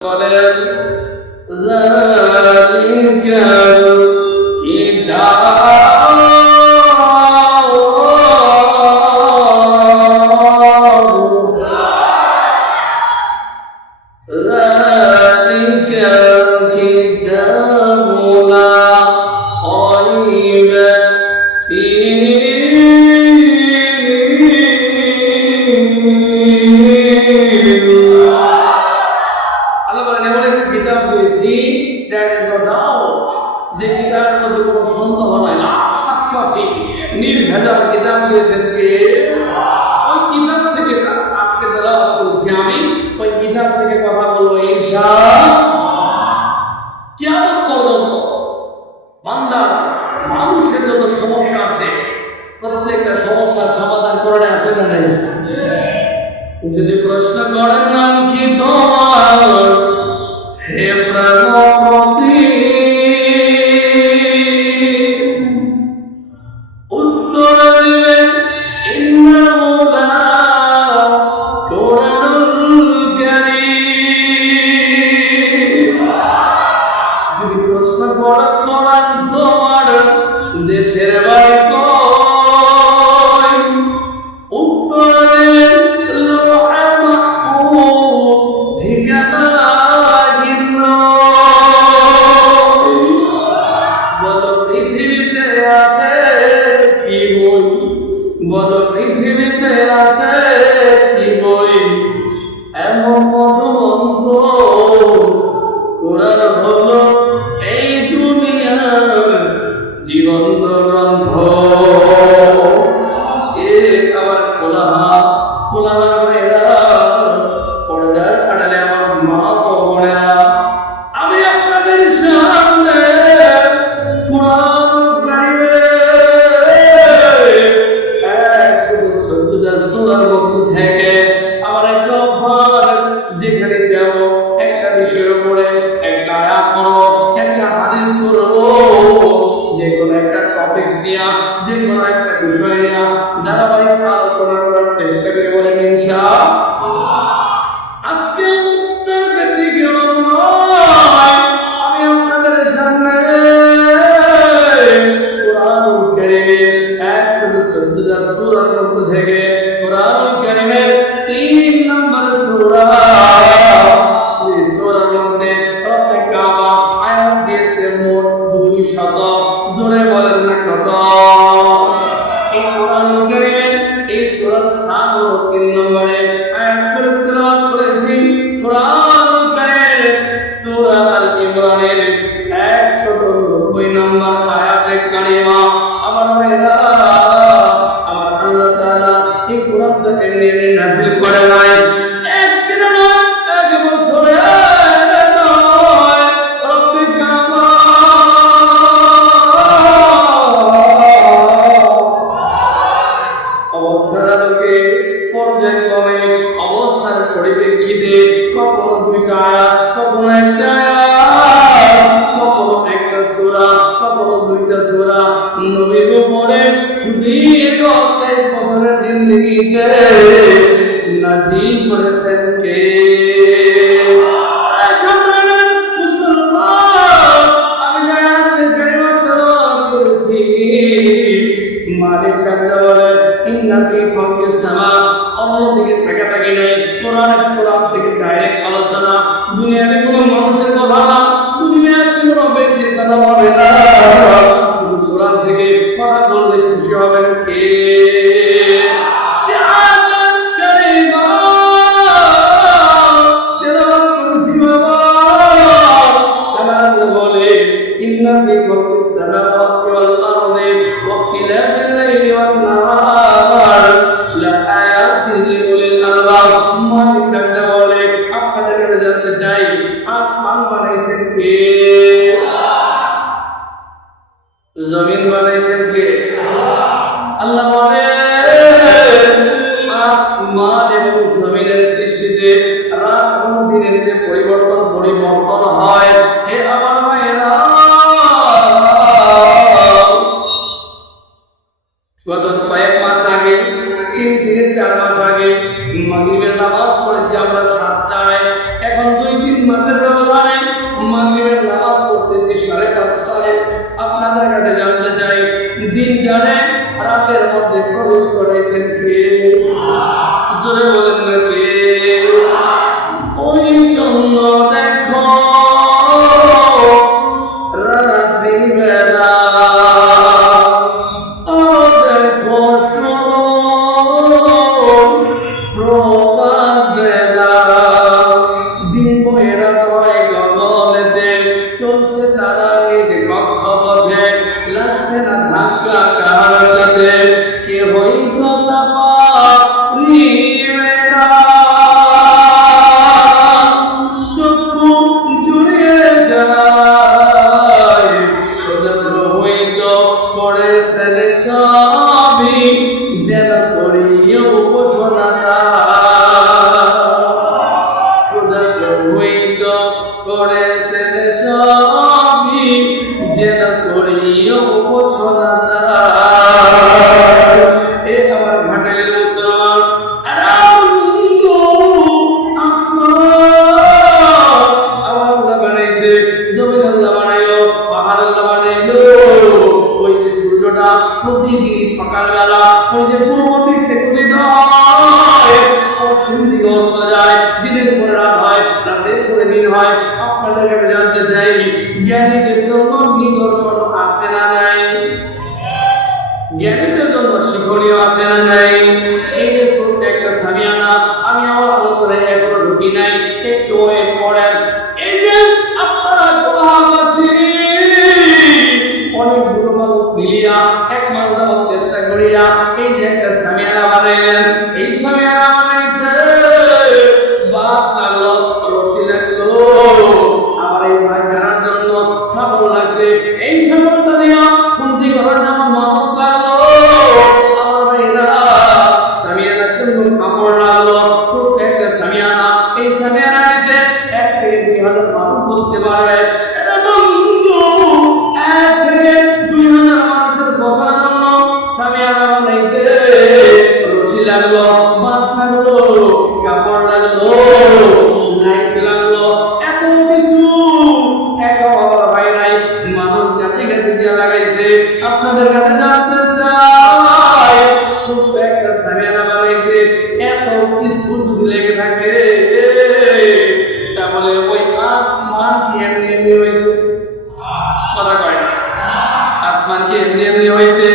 বলেন যালিকাল কিতাব যালিকাল কিতাব লা রাইবা ফীহি যে কিতাবের মধ্যে কোনো সন্দেহ নাই, নির্ভেজাল কিতাব দিয়েছেন কে? ওই কিতাব থেকে আজকে তেলাওয়াত করেছি আমি, ওই কিতাব থেকে কথা বলবো ইনশাআল্লাহ। কিয়ামত পর্যন্ত বান্দা মানুষের যত সমস্যা আছে প্রত্যেকটা সমস্যার সমাধান করে আছে না নাই? যদি প্রশ্ন করেন নাম কি তোমার হে প্রভুপতি, উত্তর দিবেন ইন্নাহু লাকুরআনুল কারীম। যদি প্রশ্ন করেন কোরআন তোমার দেশের বাড়ি কই, উত্তর দিবেন লোহে মাহফুজ ঠিকানা ভিন্ন। বলো পৃথিবীতে আছে কি বই, বলো পৃথিবীতে আছে কি বই, এমন মধুমন্ত্র কোরআন হলো এই দুনিয়ার জীবন্ত গ্রন্থ। এ আমার খোলাহার ভাইরা, পর্দার আড়ালে আমার মা ও বোনেরা, আমি আপনাদের সামনে কোরআন কারীমের 114টা সূরার মধ্য থেকে আমার একটা অভ্যাস, যেখানে যাব একটা বিষয়ের উপরে একটা আয়াত পড়ব, একটা হাদিস পড়ব, যে কোনো একটা টপিকস নিয়ে, যে কোনো একটা বিষয় নিয়ে ধারাবাহিক আলোচনা করার চেষ্টা করি, বলেন ইনশাআল্লাহ। আজকে উত্তর ব্যতিক্রম নয়, আমি আপনাদের সামনে কোরআনুল কারীমের 114টা সূরার মধ্য থেকে কোরআনুল কারীমের 3 নম্বর সূরা, যে সূরার মধ্যে রব্বে কাবা আয়াত দিয়েছে মোট 200। জোরে বলেন না কত? এই কোরআনুল কারীমের এই সূরার স্থান হলো 3 নম্বরে। আয়াত পড়ে তেলাওয়াত করেছি কোরআনুল কারীমের সূরা আল ইমরানের 190 নম্বর আয়াতে কারিমা। আমার ভাইরা, আমার আল্লাহ তাআলা এই কোরআনটা এমনি এমনি নাযিল করে নাই, একদিন নয়, এক বছরে নয়। রব্বে কাবা অবস্থার আলোকে, পর্যায়ক্রমে অবস্থার পরিপ্রেক্ষিতে কখনো 2টা আয়াত, কখনো একটা আয়াত, কখনো একটা সূরা, কখনো 2টা সূরা নবীর উপরে সুদীর্ঘ 23 বছরের জিন্দেগিতে নাযিল করেছেন কে? মুসলমান, আমি যে আয়াতে কারিমা তেলাওয়াত করেছি, মালিক কান্দা বলে ইন্না ফি খালকিস সামা, অন্যদিকে থাকি নাই। কোরআন থেকে ডাইরেক্ট আলোচনা, দুনিয়ার কোনো মানুষের কথা না, দুনিয়ার কোনো ব্যক্তির কথা হবে না, শুধু কোরআন থেকে কথা বললে খুশি হবেন কে? যে আয়াত কারিমা তেলাওয়াত করেছি বাবা, আমার আল্লাহ বলে ইন্না ফি খালকিস সামাওয়াতি ওয়াল আরদি ওয়া ইখতিলাফিল লাইলি ওয়ান নাহার লাআয়াতিন লিউলিল আলবাব। মালিক কাছে বলে আপনাদের কাছে জানতে চাই, আসমান বানাইছেন কে? জমিন বানাইছেন কে? আল্লাহ বলে আসমান এবং জমিনের সৃষ্টিতে রাত এবং দিনের যে পরিবর্তন হয়, হে আমার ভাইয়েরা, গত কয়েক মাস আগে, 3 থেকে 4 মাস আগে মাগরিবের নামাজ পড়েছি আমরা 7টায়। এখন 2-3 মাসের ব্যবধানে মাগরিবের নামাজ পড়তেছি 5:30টায়। আপনাদের কাছে জানতে চাই, দিন জানে রাতের মধ্যে প্রবেশ করাইছেন কে? জোরে বলেন না কে? ওই জন্য দেখো রাত্রি বেলা, ও দেখো প্রভাত বেলা, দিন বইয়েরা হয় গগনেতে, চলছে তারা নিজ কক্ষপথে, লাগছে না ধাক্কা কার সাথে, কে হইতো তা পারিবে না। চক্ষু জুড়িয়ে যায়, ক্ষুদ্র হইত করেছেন সবই, যেন করিও উপাসনা। ক্ষুদ্র হইত করেছেন সবই, যেন করিও উপাসনা। এ আমার ঘাটালের মুসলমান, আমার আল্লাহ বানাইছে, জমিন আল্লাহ বানাইলো, পাহাড় আল্লাহ বানাইলো। ওই যে সূর্যটা প্রতিদিন সকালবেলা ওই যে পূর্ব দিক থেকে উদিত হয়, পশ্চিম দিকে অস্ত যায়, দিনের পরে রাত হয়, রাতের পরে দিন হয়। আপনাদের কাছে জানতে চাই, জ্ঞানীদের জন্য নিদর্শন আছে না নাই? জ্ঞানীদের জন্য শিক্ষণীয় আছে না নাই? এই যে ছোট্ট একটা সামিয়ানা, আমি আমার আলোচনায় এখনো ঢুকি নাই, একটু ওয়েট করেন। এই যে আপনারা গোলাবাসী অনেকগুলো মানুষ মিলিয়া 1 মাস যাবত চেষ্টা করিয়া এই যে একটা সামিয়ানা বানাইলেন, এই সামিয়ানা বানাইতে বাস লাগলো, রশি লাগলো, আমার এই ভাই জানার জন্য সাবল লাগছে, এই সাবলটা দিয়া খুন্তি করার জন্য মানুষ লাগলো, আমার ভাইরা সামিয়ানার জন্য কাপড় লাগলো, ছোট্ট একটা সামিয়ানা, এই সামিয়ানা নিচে 1 থেকে 2,000 মানুষ বসতে পারবে। এটা বন্ধু 1 থেকে 2,000 মানুষের বসার জন্য সামিয়ানা বানাইতে রশি লাগলো, বাঁশ লাগলো, কাপড় লাগলো, লাইট লাগলো, এত কিছু একা বাবার ভাই নাই, মানুষ জাতি জাতি দিয়ে লাগাইছে। আপনাদের কাছে জানতে চাই, ছোট্ট একটা সামিয়ানা বানাইতে এত কিছু যদি লেগে থাকে, তাহলে ওই আসমান কি এমনি এমনি হয়েছে? কথা কয় না, আসমান কি এমনি এমনি হয়েছে?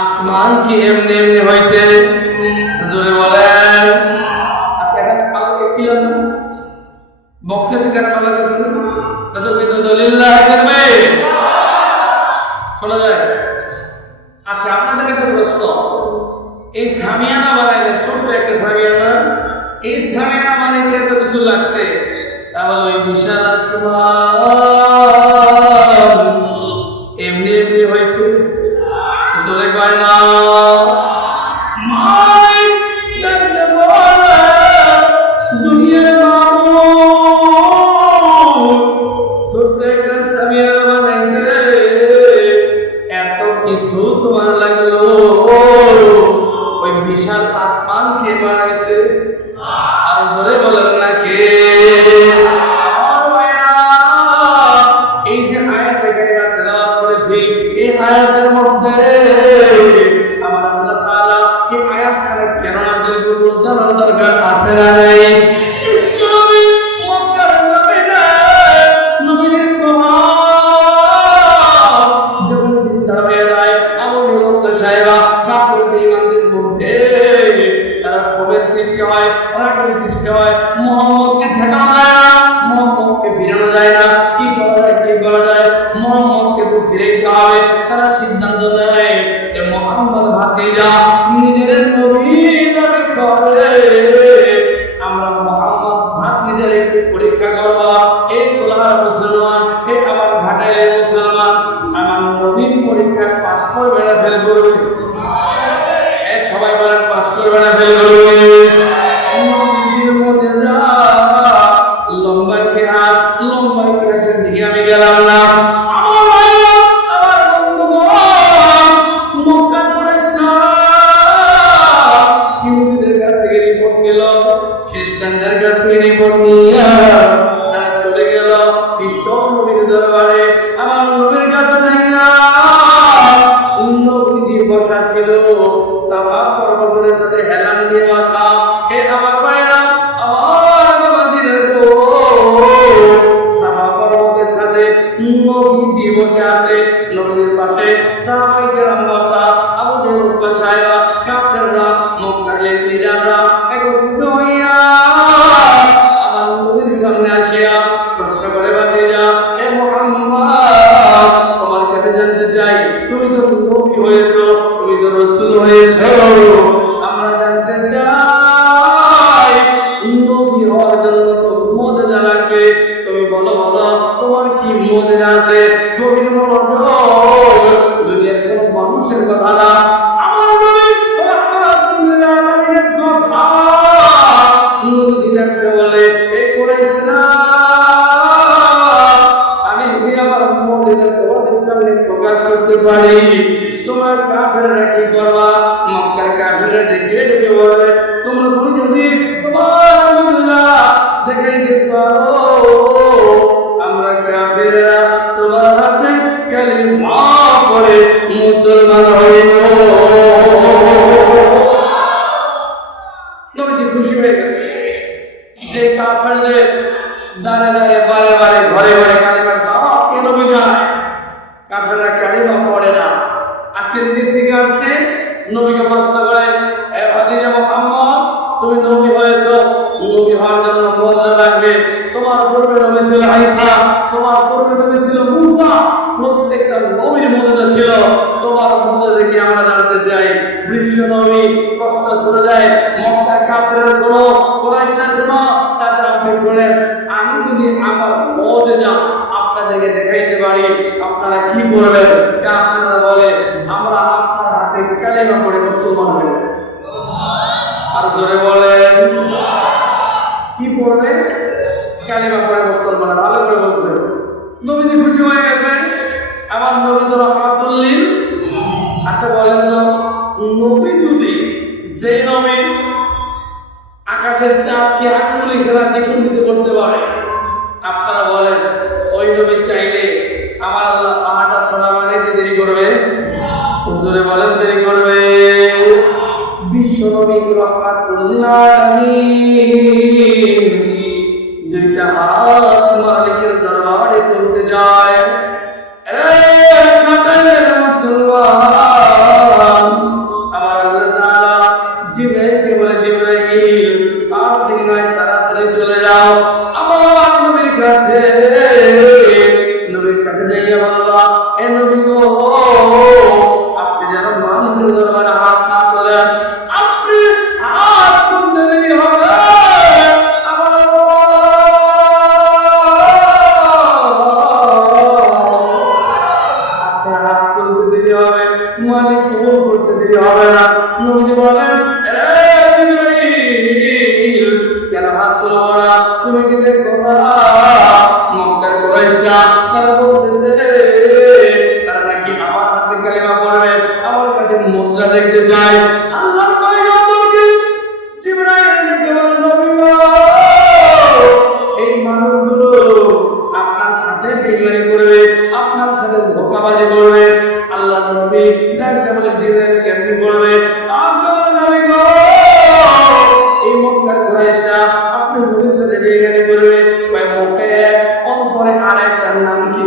আসমান কি এমনি এমনি হয়েছে? জোরে বলেন। আচ্ছা এখন আলোকে ক্লিয়ার না? বক্সে সেখানে ভালো কিছু না? আলহামদুলিল্লাহ করবে, শোনা যায়? আচ্ছা আপনাদের কাছে প্রশ্ন, এই সামিয়ানা বানাইলেন, ছোট্ট একটা সামিয়ানা, এই সামিয়ানা বানাইতে এত কিছু লাগছে, তাহলে ওই বিশাল আসমান এমনি এমনি হয়েছে? জোরে কয় না? দুনিয়ার ছোট্ট একটা সামিয়ানা বানাইতে এত কিছু তোমার লাগলো, ওই বিশাল আসমান কে বানাইছে? আর জোরে বলেন না কে? এই যে আয়াত এখানে তেলাওয়াত করেছি, এই আয়াতের মধ্যে আমার আল্লাহ তাআলা এই আয়াতখানা কেন নাযিল করলো জানার দরকার আছে না নাই? বিশ্বনবী মক্কার জমিনে নবীর প্রভাব যখন বিস্তার হয়ে যায়, আবু বকর সাহেবা কাফের বেঈমানদের মধ্যে তারা ক্ষোভের সৃষ্টি হয়, রাগের সৃষ্টি হয়, মুহাম্মদকে ঠেকানো যায় না, মুহাম্মদকে ফিরানো যায় না, কি করা যায় কি করা যায়, মুহাম্মদকে তো ফিরাইতে হবে। তারা সিদ্ধান্ত নেয় যে মুহাম্মদ ভাতিজা নিজের নবী দাবি করে, আমরা মুহাম্মদ ভাতিজার একটু পরীক্ষা করব। এই কোলার মুসলমান, এই আমার ঘাটাইলের মুসলমান, আমার নবীর পরীক্ষা পাস করবে না ফেল করবে? সবাই বলেন পাস করবে না ফেল করবে? লম্বা ইতিহাস, লম্বা ইতিহাসের দিকে আমি গেলাম না। আমার ভাইরা, আমার বন্ধুগণ, মক্কার কুরাইশরা ইহুদীদের কাছ থেকে রিপোর্ট নিল, খ্রিস্টানদের কাছ থেকে রিপোর্ট নিয়ে তারা চলে গেল বিশ্ব নবীর দরবারে। আমার নবীর কাছে যাইয়া নবীজি বসা ছিল সাফা পর্বতের সাথে হেলান দিয়ে বসা। হে আমার ভাইরা, আমার বাবাজিরা গো, সাফা পর্বতের সাথে নবীজি বসে আছে, নবীর পাশে সাহাবায়ে কেরাম বসা, আবু জেহেল সাহেবা, কাফেররা, মক্কার লিডাররা একত্রিত হইয়া আমার নবীর সামনে আসিয়া প্রশ্ন করে, ভাতিজা হে মুহাম্মদ, তোমার কাছে জানতে চাই, তুমি তো নবী হয়েছো, তুমি তো রাসূল হয়েছো, আমরা জানতে চাই নবী হওয়ার জন্য তো মুজিজা লাগবে, তুমি বলো বলো তোমার কি মুজিজা আছে? গভীর মনোযোগ, দুনিয়ার কোনো মানুষের কথা না, আমার নবী রাহমাতুল আলামিনের কথা। নবীজি ডাকতে বলে, এই কুরাইশরা, আমি যদি আমার মুজিজা তোমাদের সামনে প্রকাশ করতে পারি, তোমরা কাফেররা কি করবা? মক্কার কাফেররা ডেকে ডেকে বলে, তোমরা যদি তোমার মুজিজা দেখাইতে পারো, আমরা কাফেররা তোমার হাতে কালিমা পড়ে মুসলমান হইব। নবীজি খুশি হয়ে গেছে যে কাফেরদের দাঁড়ে দাঁড়ে বারে বারে ঘরে ঘরে কালিমার দাওয়াত দিয়ে নবী যায়, কাফেররা কালিমা পড়ে না। আজকে নিজে থেকে আসছে, নবীকে প্রশ্ন করে, হে ভাতিজা মুহাম্মদ, তুমি নবী হয়েছো, নবী হওয়ার জন্য মুজিজা লাগবে। তোমার পূর্বে নবী ছিল ঈসা, তোমার পূর্বে নবী ছিল মূসা, প্রত্যেকটা নবীর মুজিজা ছিল, তোমার মুজিজা দেখে আমরা জানতে চাই। বিশ্ব নবী প্রশ্ন ছুড়ে দেয়, মক্কার কাফেররা শোনো, কুরাইশরা শোনো, চাচা আপনি শুনেন, আমি যদি আমার মুজিজা আপনাদেরকে দেখাইতে পারি, আপনারা কি করবেন? কাফেররা বলে, আমরা আপনার হাতে কালিমা পড়ে মুসলমান হয়ে যাব। আর জোরে বলেন, কি পড়বে? কালিমা পড়ে মুসলমান। ভালো করে বুঝবেন, নবীজি খুশি হয়ে গেছেন, আমার নবী তো রাহমাতুল লিল। আচ্ছা বলেন তো, নবী যদি, যেই নবী আকাশের চাঁদকে আঙ্গুল ইশারা দ্বিখণ্ডিত করতে পারে, আপনারা বলেন ওই নবী চাইলে আমার আল্লাহ পাহাড়টা সোনা বানাইতে দেরি করবে? জোরে বলেন, দেরি করবে? বিশ্ব নবী রাহমাতুল আলামিন দুইটা হাত মালিকের দরবারে তুলতে যায়। মুসলমান, আমার আল্লাহ তাআলা জিবরাইলকে বলে, জিবরাইল আর দেরি নয়, তাড়াতাড়ি চলে যাও আমার নবীর কাছে। নবীর কাছে যাইয়া বলবা, এ নবী গো, আপনি যেন মালিকের দরবারে হাত না তোলেন, আপনি হাত তুলতে দেরি হবে, মালিক কবুল করতে দেরি হবে না। নবীজি বলেন, কেন হাত তুলবো না? তুমি কি দেখো না মক্কার কুরাইশরা তারা বলতেছে তারা নাকি আমার হাতে কালিমা পড়বে, আমার কাছে মুজিজা দেখতে চায়। আল্লাহর পয়গম্বরকে জিবরাইল ডেকে বলে, নবী গো, এই মানুষগুলো আপনার সাথে বেইমানি করবে, আপনার সাথে ধোঁকাবাজি করবে। আল্লাহর নবী ডাকতে বলে, জিবরাইল কেমনে করবে? আপনি বলে, নবী গো, এই মক্কার কুরাইশরা আপনার নবীর সাথে বেইমানি করবে। কয় মুখে অন্তরে আরেকটার নাম কি?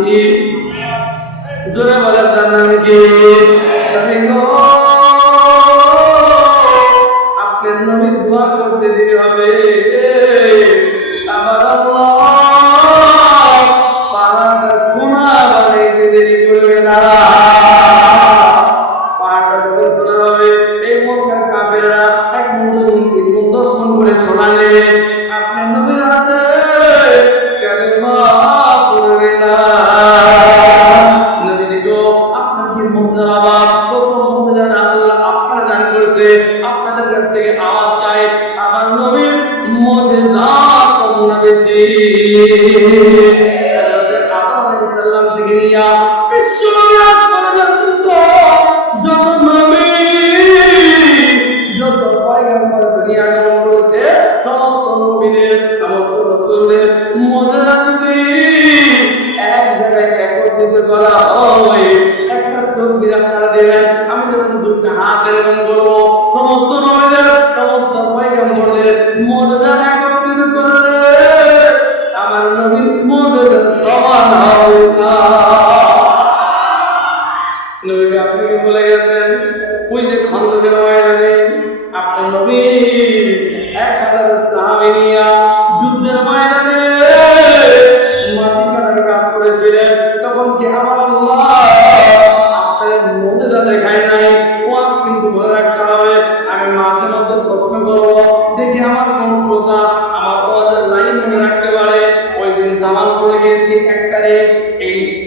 জোরে বলেন, তার নাম কি? নবী গো, আপনার নবী দোয়া করতে দেরি হবে, আমার আল্লাহ পাহাড়টা সোনা বানাইতে দেরি করবে না। পাহাড়টা যখন সোনা হবে, এই মক্কার কাফেররা 1 মণ, 2 মণ, 10 মণ করে সোনা নেবে, আপনার নবীর হাতে কালিমা পড়বে না। নবীজি গো, আপনার কি মুজিজা? বাবা, প্রথম মুজিজা আল্লাহ আপনার দান করেছে, আপনাদের কাছ থেকে আওয়াজ চাই, আমার নবীর মুজিজা কম না বেশি? হযরত আদম আলাইহিস সালাম থেকে নিয়া বিশ্ব নবী আজ পর্যন্ত যত নবী, যত পয়গম্বর দুনিয়া আগমন করেছে, সমস্ত নবীদের সমস্ত রাসূলদের মুজিজা যদি এক জায়গায় একত্রিত করা হয়, একটা তাকবীর আপনারা দেবেন, আমি যখন দুটো হাত এরকম করব, সমস্ত নবীদের সমস্ত পয়গম্বরদের মুজিজা একত্রিত করলে আমার নবীর মুজিজার সমান হবে না। নবীকে আপনি কি বলে গেছেন? ওই যে খন্দকের ময়দানে আপনার নবী 1000 সাহাবী নিয়ে যুদ্ধের ময়দানে মাটি কাটার কাজ করেছিলেন, তখন কি আমার আল্লাহ আপনার মুজিজা দেখায় নাই? ওয়াজ কিন্তু বলে রাখতে হবে। আমি মাঝে মাঝে প্রশ্ন করব, দেখি আমার কোন শ্রোতা আমার ওয়াজের লাইন মনে রাখতে পারে। ওই দিন জামাল পড়ে গিয়েছি 1 তারিখ,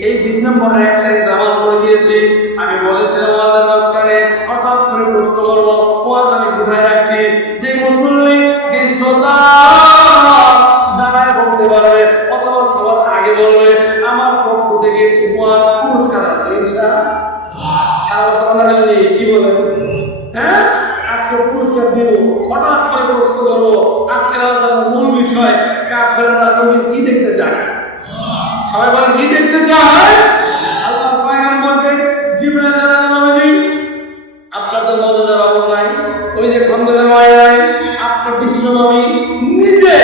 এই ডিসেম্বরে 1 তারিখ জামাল পড়ে গিয়েছি। আমি বলেছিলাম ওয়াজের মাঝখানে হঠাৎ করে প্রশ্ন করব, ওয়াজ আমি কোথায় রাখছি? যে মুসল্লি যে শ্রোতা জানায় বলতে পারবে অথবা সবার আগে বলবে, আমার পক্ষ থেকে উপহার পুরস্কার আছে ইনশাআল্লাহ। সারা বছর আমরা কি বলেন? হ্যাঁ, আজকে পুরস্কার দেব। হঠাৎ করে প্রশ্ন করবো, আজকের আলোচনার মূল বিষয় কাফেররা নবী কি দেখতে চায়? সবাই বলেন কি দেখতে চায়? আল্লাহর পয়গম্বরকে জিবরাইল আলাইহিস নবী, আপনার তো মুজিজার অভাব নাই। ওই যে খন্দকের ময়দানে আপনার বিশ্ব নবী নিজে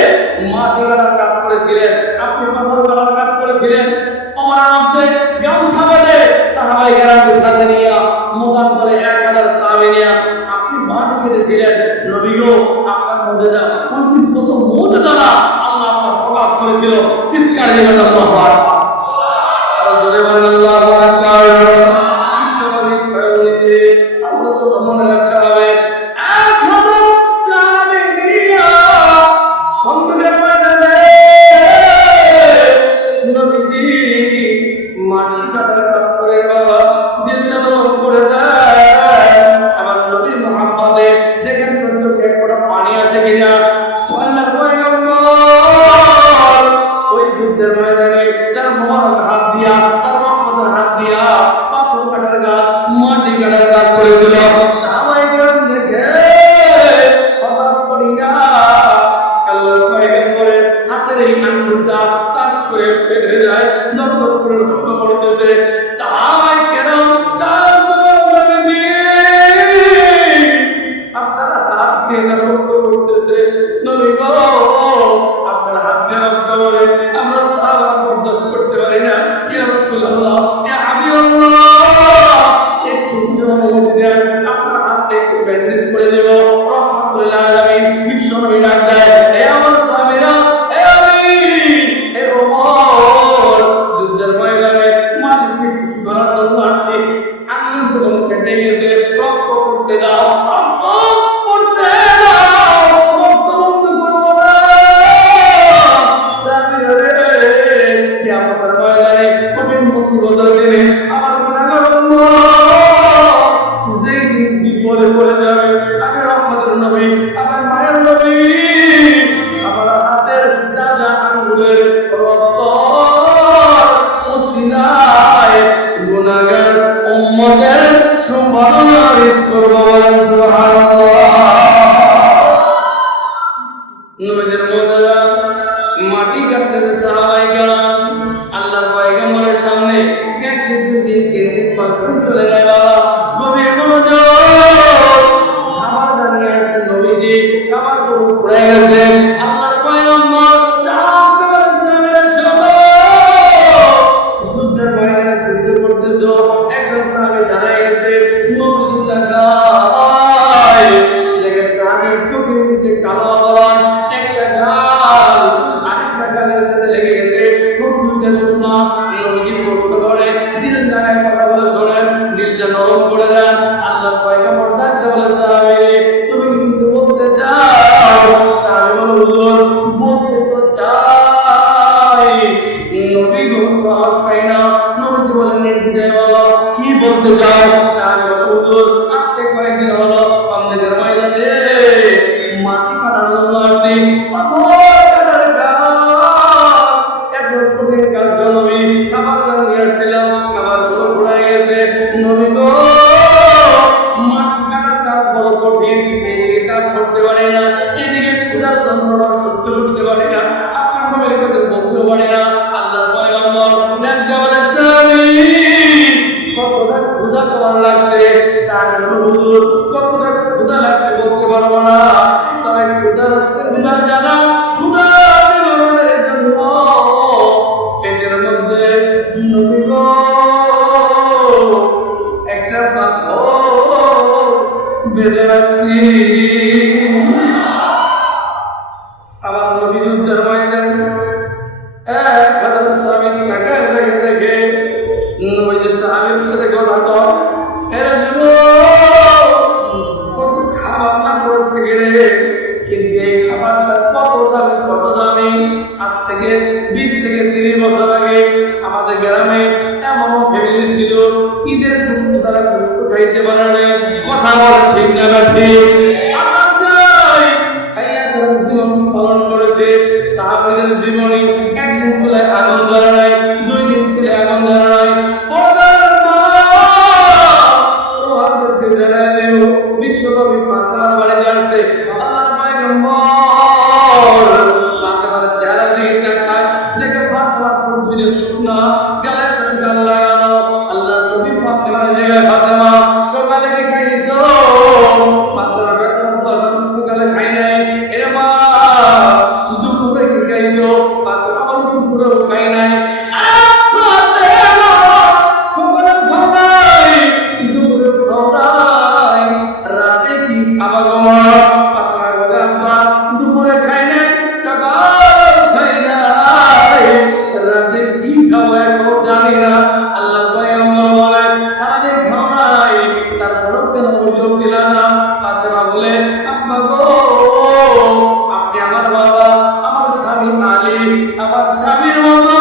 মাটি কাটার কাজ করেছিলেন, আপনি পাথর কাটার কাজ করেছিলেন। ওমরের মধ্যে গামছা বেঁধে সাহাবায়ে কেরামকে সাথে নিয়ে মোকাম করে 1000 সাহাবী নিয়ে আপনি মাটি কেটেছিলেন। নবী গো, আপনার মুজিজা ওই দিন কত মুজিজা না আল্লাহ আপনার প্রকাশ করেছিল। চিৎকার দিয়ে আল্লাহু আকবার, আর জোরে বলেন আল্লাহু আকবার। মনে রাখতে হবে 1000 সাহাবী নিয়ে খন্দকের ময়দানে নবীজি মাটি কাটার কাজ করে বাবা দিলটা নরম করে দেয়। আমার নবী মুহাম্মদে যেখানে চোখে একটা পানি আসে কিনা, আল্লাহর পয়গম্বর ওই যুদ্ধের ময়দানে তার মোবারক হাত দিয়া, তার রহমতের হাত দিয়া পাথর কাটার কাজ, মাটি কাটার কাজ করেছিল। সাহাবায়ে কেরাম দেখে হঠাৎ করিয়া আল্লাহর পয়গম্বরের হাতের এই আঙ্গুলটা তাস করে ফেটে যায়, দরদর করে রক্ত পড়তেছে। সাহাবায়ে কেরাম তার নবী আপনার হাত দিয়ে রক্ত পড়তেছে, নবী গো আপনার হাত দিয়ে রক্ত পড়ে আমরা সাহাবারা বরদাস্ত করতে পারি না। ইয়া রাসূলুল্লাহ, ইয়া হাবিবাল্লাহ, একটু অনুমতি দেন, আপনার হাতটা একটু ব্যান্ডেজ করে দেব। রহমাতুল আলামিন বিশ্ব নবী ডাক দেয়, হে আমার সাহাবীরা, হে আলী, হে ওমর, যুদ্ধের ময়দানে মালিককে খুশি করার জন্য আসছি। আঙ্গুল যখন ফেটে গেছে, রক্ত পড়তে দাও, রক্ত পড়তে দাও, রক্ত বন্ধ করবো না। সাহাবীরা রে, কিয়ামতের ময়দানে কঠিন মুসিবতের দিনে আমার গুনাহগার উম্মত যেদিন বিপদে পড়ে যাবে, আমি রহমতের নবী, আমার মায়ের নবী, আমার হাতের রাজা আঙ্গুলের রক্ত ওসিলায় গুনাহগার উম্মতের সুপারিশ করব। বলেন সুবহানাল্লাহ। নবীদের মুজিজা মাটি কাটতেছে সাহাবায়ে কেরাম আল্লাহর পয়গম্বরের সামনে। একদিন, 2 দিন, 3 দিন, 5 দিন চলে গেল। গভীর মনোযোগ, খাবার দানিয়ে আসছে নবীজি, খাবার পুরো ফুরে গেছে। আল্লাহর পয়গম্বর ডাকতে বলেছেন, যুদ্ধের ময়দানে যুদ্ধ করতেছো, একজন সাহাবী দাঁড়ায় গেছে, নবীজি তাকায় দেখে সাহাবীর চোখের নিচে কালো আবরণ, একটা গাল আরেকটা গালের সাথে লেগে গেছে, ঠোঁট দুইটা শুকনো। নবীজি প্রশ্ন করে, দিলের জায়গায় কথা বলে শোনেন, দিল যেন দরবার সত্য করতে পারি না, আপনার নবীর কাছে বলতে পারি না। আল্লাহর পয়গম্বর ডাকতে বলে, সাহাবী কতটা ক্ষুধা তোমার লাগছে? সাহাবী বলল, হুজুর কতটা ক্ষুধা লাগছে বলতে পারবো না, তবে ক্ষুধা জানা ক্ষুধা নিবারণের জন্য পেটের মধ্যে নবী গো একটা পাথর বেঁধে রাখছি। আমার নবী যুদ্ধের ময়দানে 1000 সাহাবী তাকায় দেখে নবীর সাহাবীর সাথে কথা কয়, এরা কত খাবার না পড়ে থেকে রে, কিন্তু এই খাবারটা কত দামি। আজ থেকে 20 থেকে 30 বছর আগে আমাদের গ্রামে এমন ফ্যামিলি ছিল, ঈদের গোশত ছাড়া গোশত খাইতে পারে নাই। কথা বলা ঠিক না ঠিক? জীবন পালন করেছে। সাহাবীদের জীবনে একদিন চুলায় আগুন জ্বলে নাই, 2 দিন চুলায় আগুন জ্বলে নাই। তোমাদেরকে জানাই দেব, বিশ্বনবী ফাতেমার বাড়িতে আসছে। আল্লাহর পয়গম্বর ফাতেমার চেহারা দিকে তাকায়, দেখে ফাতেমার ঠোঁট দুটো শুকনা, গালের সাথে গাল লাগানো। আল্লাহর নবী ফাতেমার জায়গায়, ফাতেমা সকালে কি খাইছো? ফাতেমা সকালে খাই নাই। এর মা দুপুরে কি খাইছো? ফাতেমা বলে দুপুরেও খাই নাই। সকালে খাও নাই, দুপুরেও খাও নাই, রাতে কি খাবা গো মা? ফাতেমা বলে, আব্বা দুপুরে খাই নাই, সকালেও খাই নাই, রাতে কি খাবো এখনো জানি না। আল্লাহ পয়গম্বর বলে, সারাদিন খাও নাই, তারপরেও কেন অভিযোগ দিলা না? ফাতেমা বলে, আব্বা গো আপনি আমার বাবা, আমার স্বামী মালিক, আমার স্বামীর মতো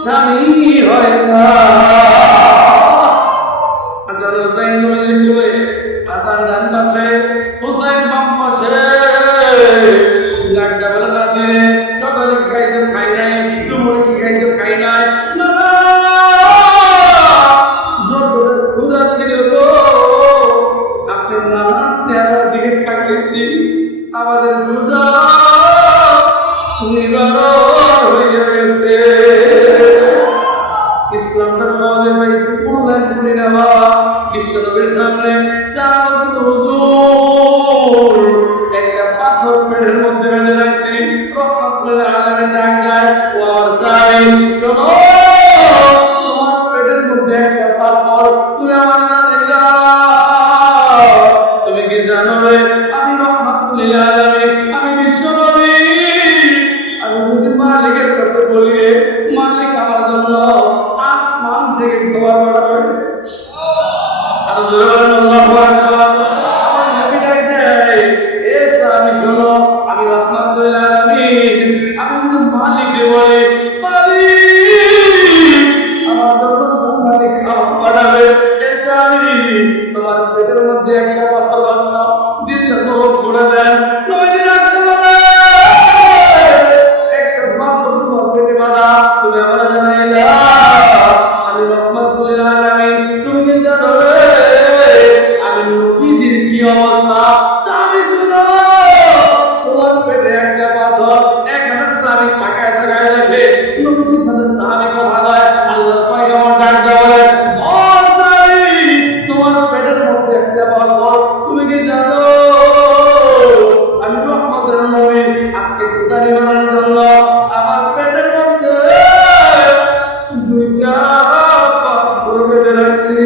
স্বামী হয় না। হাসান হুসাইন নবীর কোলে, হাসান ডান পাশে, হুসাইন বাম পাশে। ডাক্তার বলে, নাতি রে সকালে কি খাইছো? খাই নাই। দুপুরে কি খাইছো? খাই নাই। না যত ক্ষুধা ছিল গো, আপনি নানার চেহারার দিকে তাকিয়েছি, আমাদের ক্ষুধা নিবারণ হয়ে গেছে। ইসলামটা সহজে পাইছি, মূল্যায়ন করি না বাবা। বিশ্বনবীর সামনে হুজুর একটা পাথর পেটের মধ্যে বেঁধে রাখছি। রহমাতুল আলামিন ডাক দেয়, ও আমার সাহাবী শোনো, তোমার পেটের মধ্যে একটা পাথর, তুমি আমার জানাই না। তুমি কি জানো রে, আমি রহমাতুল আলামিন, আমি বিশ্বনবী। আমি যদি মালিকের কাছে বলি রে, মালিক আমার জন্য আসমান থেকে খাবার পাঠাবে। আর জোরে বলেন আল্লাহু আকবার। আমার নবী ডাক দেয়, এ সাহাবী শোনো, আমি রহমাতুল আলামিন, আমি যদি মালিককে বলি, মালিক আমার জন্য জান্নাতে খাবার পাঠাবে, এ সাহাবী তোমার পেটের মধ্যে একটা পাথর বাচ্চা দিনটা নরম করে দেন। নবী ডাকতে বলে, একটা পাথর তোমার পেটে বাঁধা, তুমি আমার জানাইলা। আমি রহমাতুল আলামিন, তুমি কি জানো রে আমি নবীজির কি অবস্থা? সাহাবী শুনো, তোমার পেটে একটা পাথর, 1000 সাহাবী তাকায় দেখে নবীজির সাথে সাহাবী কথা কয়। আল্লাহর পয়গম্বর ডাকতে বলে, ও সাহাবী তোমার পেটের মধ্যে একটা পাথর, তুমি কি জানো আমি রহমতের নবী, আজকে ক্ষুধা নিবারণের জন্য আমার পেটের মধ্যে 2টা পাথর বেঁধে রাখছি।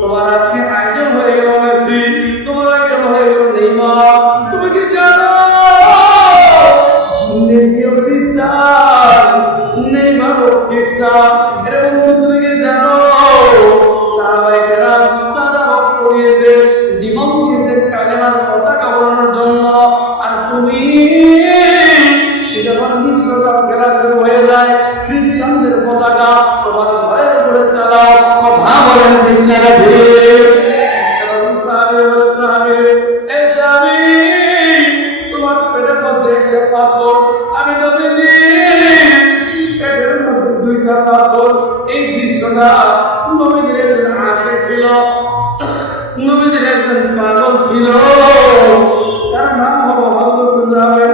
তোমার আজকে আয়োজন হয়ে গেল, তোমার আয়োজন হয়ে গেল। তুমি কি জানো খ্রিস্টান, নেইমার খ্রিস্টান। এর বন্ধু তুমি কি জানো সাহাবায়ে কেরাম তারা রক্ত দিয়েছে, জীবন দিয়েছে কালেমার পতাকা ওড়ানোর জন্য। আর তুমি যখন বিশ্বকাপ খেলা শুরু হয়ে যায় খ্রিস্টানদের পতাকা তোমার ঘরের উপরে চালাও, কথা বলেন ঠিক না ঠিক? তোমার পেটের মধ্যে একটা পাথর, আমি নবীজি পেটের মধ্যে দুইটা পাথর। এই দৃশ্যটা নবীদের একজন আশিক ছিল, নবীদের একজন পাগল ছিল, তার নাম হলো হযরত জাবের।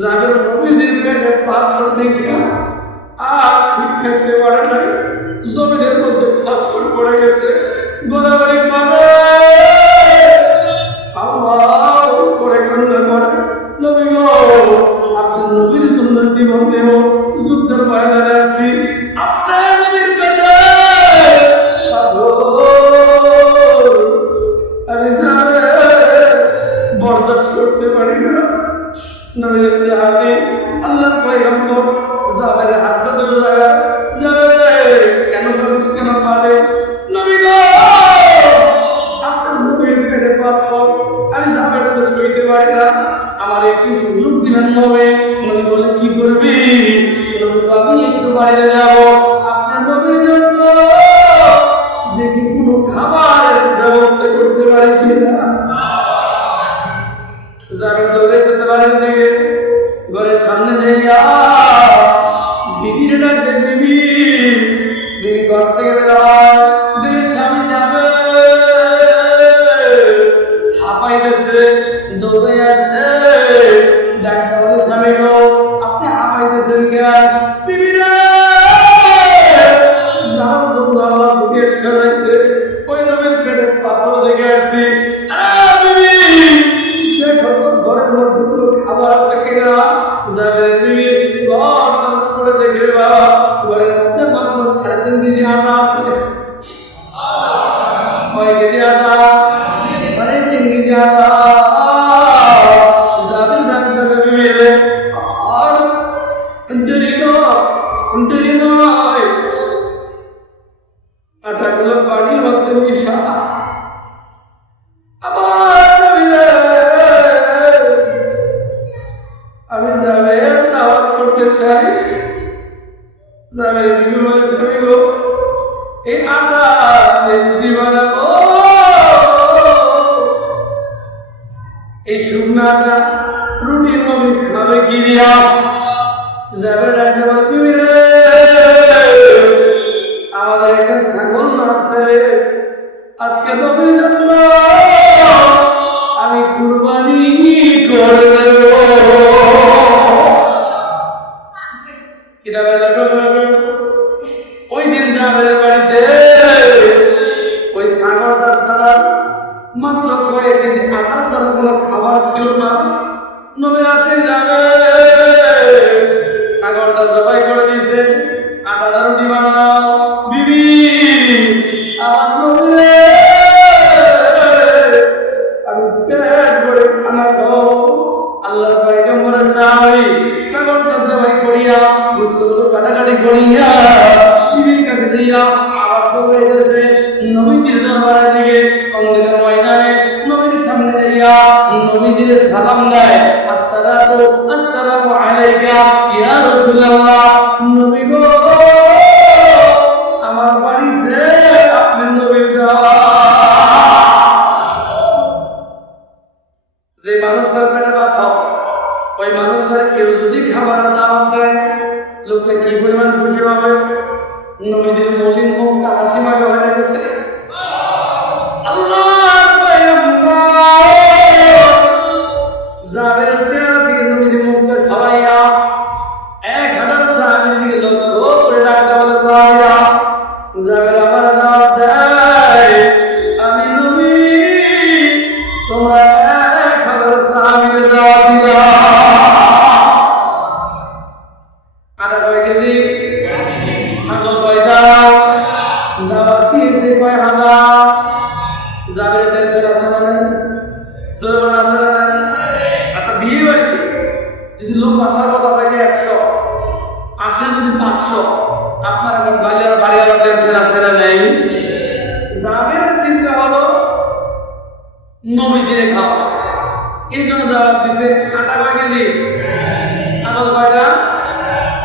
জাবের নবীদের পেটে পাথর দেখে আর ঠিক থাকতে পারে নাই, জমিনের মধ্যে ফাঁস করে পড়ে গেছে, গোলাবাড়ি পাবে আল্লাহ করে কান্না করে, নবী গো আপনি নবীর জন্য জীবন দেব, যুদ্ধের ময়দানে আসছি, আপনার নবীর পেটে আমি জানে বরদাস্ত করতে পারি না। নবী দেখছি আমি আল্লাহ পয়গম্বর জাবের হাত ধরে লাগা, যাবে কেন করিস কেন পারে? নবী গো আপনার নবীর পেটে পাথর, আমি জাবের তো সইতে পারি না, আমার একটু সুযোগ দিবেন নবী। নবী বলে কি করবি? নবী আমি একটু বাইরে যাব, আপনার নবীর জন্য দেখি কোনো খাবারের ব্যবস্থা করতে পারে কিনা। জাবের দৌড়ে যেতে পারেন দিকে ঘরের সামনে যাইয়া বিবির ডাকতে, বিবি বিবি ঘর থেকে বেরোয়, দেখে স্বামী যাবে হাঁপাইতেছে, দৌড়ে আসছে, ডাকতে বলে স্বামী গো আপনি হাঁপাইতেছেন কেন? বিবি রে যার জন্য আল্লাহ বুকে সাজাইছে ওই নবীর পেটে পাথর দেখে আসছি। বিবি দেখো ঘরের মধ্যে কোনো খাবার আছে কিনা? যাবে বিবি ঘর তালাশ করে দেখে বাবা ঘরের মধ্যে মাত্র 3.5 কেজি আটা আছে। কয় কেজি আটা? 3.5 কেজি আটা। যাবে ডাক্তার বিবি রে আর দেরি নয়, আটাগুলো পানির মধ্যে মিশা। আমি জাবের দাওয়াত করতে চাই। জাবের বিবি বলে স্বামী গো এই আটা রুটি বানাবো, এই শুকনো আটা রুটি নবী খাবে কি দিয়া? জাবের ডাকতে বলে বিবি রে আমাদের একটা ছাগল না আছে, আজকে নবীর জন্য আমি কুরবানি করে দেব। ওই দিন জাবেরের বাড়িতে ওই ছাগলটা ছাড়া মাত্র কয়েক কেজি আটা ছাড়া কোনো খাবার ছিল না। নবীর আসে যাবে ছাগলটা জবাই করে দিয়েছে, আটা রুটি বানাও। বিবি আমার নবী আমি পেট ভরে খানা খাও। আল্লাহর পয়গম্বরের সাহাবী ছাগলটা জবাই করিয়া গোশতগুলো কাটাকাটি করিয়া বিবির কাছে দিয়া আবার দৌড়ে গেছে নবীজির দরবারে দিকে। অন্ধকার ময়দানে নবীর সামনে যাইয়া নবীজির সালাম দেয়, আসসালামু আলাইকা ইয়া রাসূলুল্লাহ। নবী গো আমার বাড়িতে আপনি নবীর যে মানুষটার পেটে ব্যথা, ওই মানুষটার কেউ যদি খাবার দাওয়াত দেয় লোকটা কি পরিমাণ খুশি হবে। নবীদের মলিন মুখটা হাসি মাখা হয়ে গেছে। জাবের চেহারা থেকে নবীদের মুখটা সরাইয়া 1000 সাহাবীর দিকে লক্ষ্য করে ডাকতে বলে সাহাবীরা জাবের আমার দাওয়াত দেয়, আমি নবী তোমরা 1000 সাহাবীর দাওয়াত দিলা। আটা কয় কেজি? ছাগল কয়টা? দাওয়াত দিয়েছে কয় হাজার? জাবের টেনশন আছে না নাই? জোর আছে না নাই? আচ্ছা বিয়ে বাড়িতে যদি লোক আসার কথা থাকে আসলো, আপনার এখন বাড়িওয়ালার টেনশন আছে না নাই? জাবেরের চিন্তা হলো নবীজিরে খাওয়া, এই জন্য দাওয়াত দিছে। আটা কয় কেজি, ছাগল কয়টা,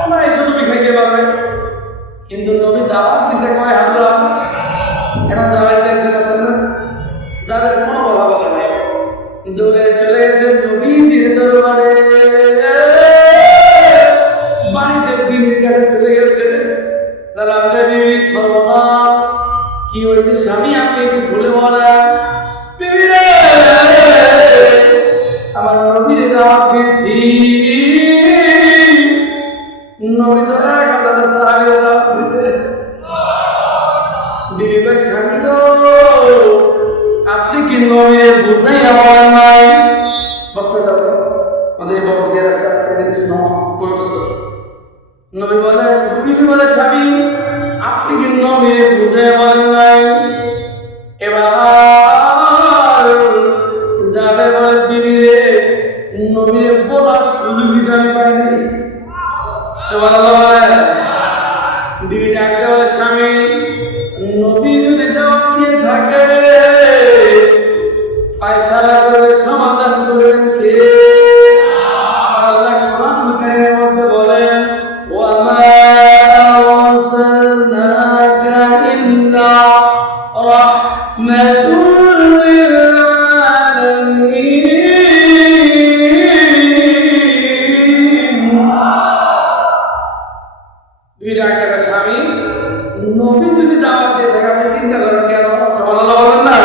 ওরা এসব নবী খাইতে পারবে, কিন্তু নবী দাওয়াত দিছে কয় হাজার। এখন জাবের টেনশন আছে না? জাবের কোনো কথা বলে নাই, দূরে চলে গেছে নবীজির দরবারে, বাড়িতে বিবির কাছে চলে গেছে। সালাম দেবী সর্বনা কি হয়েছে স্বামী, আপনি একটু ভুলে বলেন। বিবি রে, আমার নবীর দাওয়াত দিয়েছি, নবী তো 1000 সাহাবীর দাওয়াত দিয়েছে। বিবি কয় স্বামী গো, আপনি কি নবীরে বুঝাই আমার নাই? বক্সা দাও, আমাদের বক্স দিয়ে রাখছে, নবী বলে, বিবি বলে স্বামী আপনি কি নবীরে বুঝাই আমার নাই? এবার যাবে বলে বিবি রে, নবীরে বলার সুযোগ আমি পাইনি। সুবহানাল্লাহ বলে। বিবি ডাকতে বলে স্বামী, নবী যদি জবাব দিয়ে থাকে ফায়সালা করে সমাধান করবেন কে? আমার আল্লাহ কোরআন কারীমের মধ্যে বলেন, ওয়া মা আরসালনাকা ইল্লা রাহমাতুল লিল আলামিন। বিরাট স্বামী, নবী যদি দাওয়াত দিয়ে থাকে আপনি চিন্তা করেন কেন? সুবহানাল্লাহ বলেন না।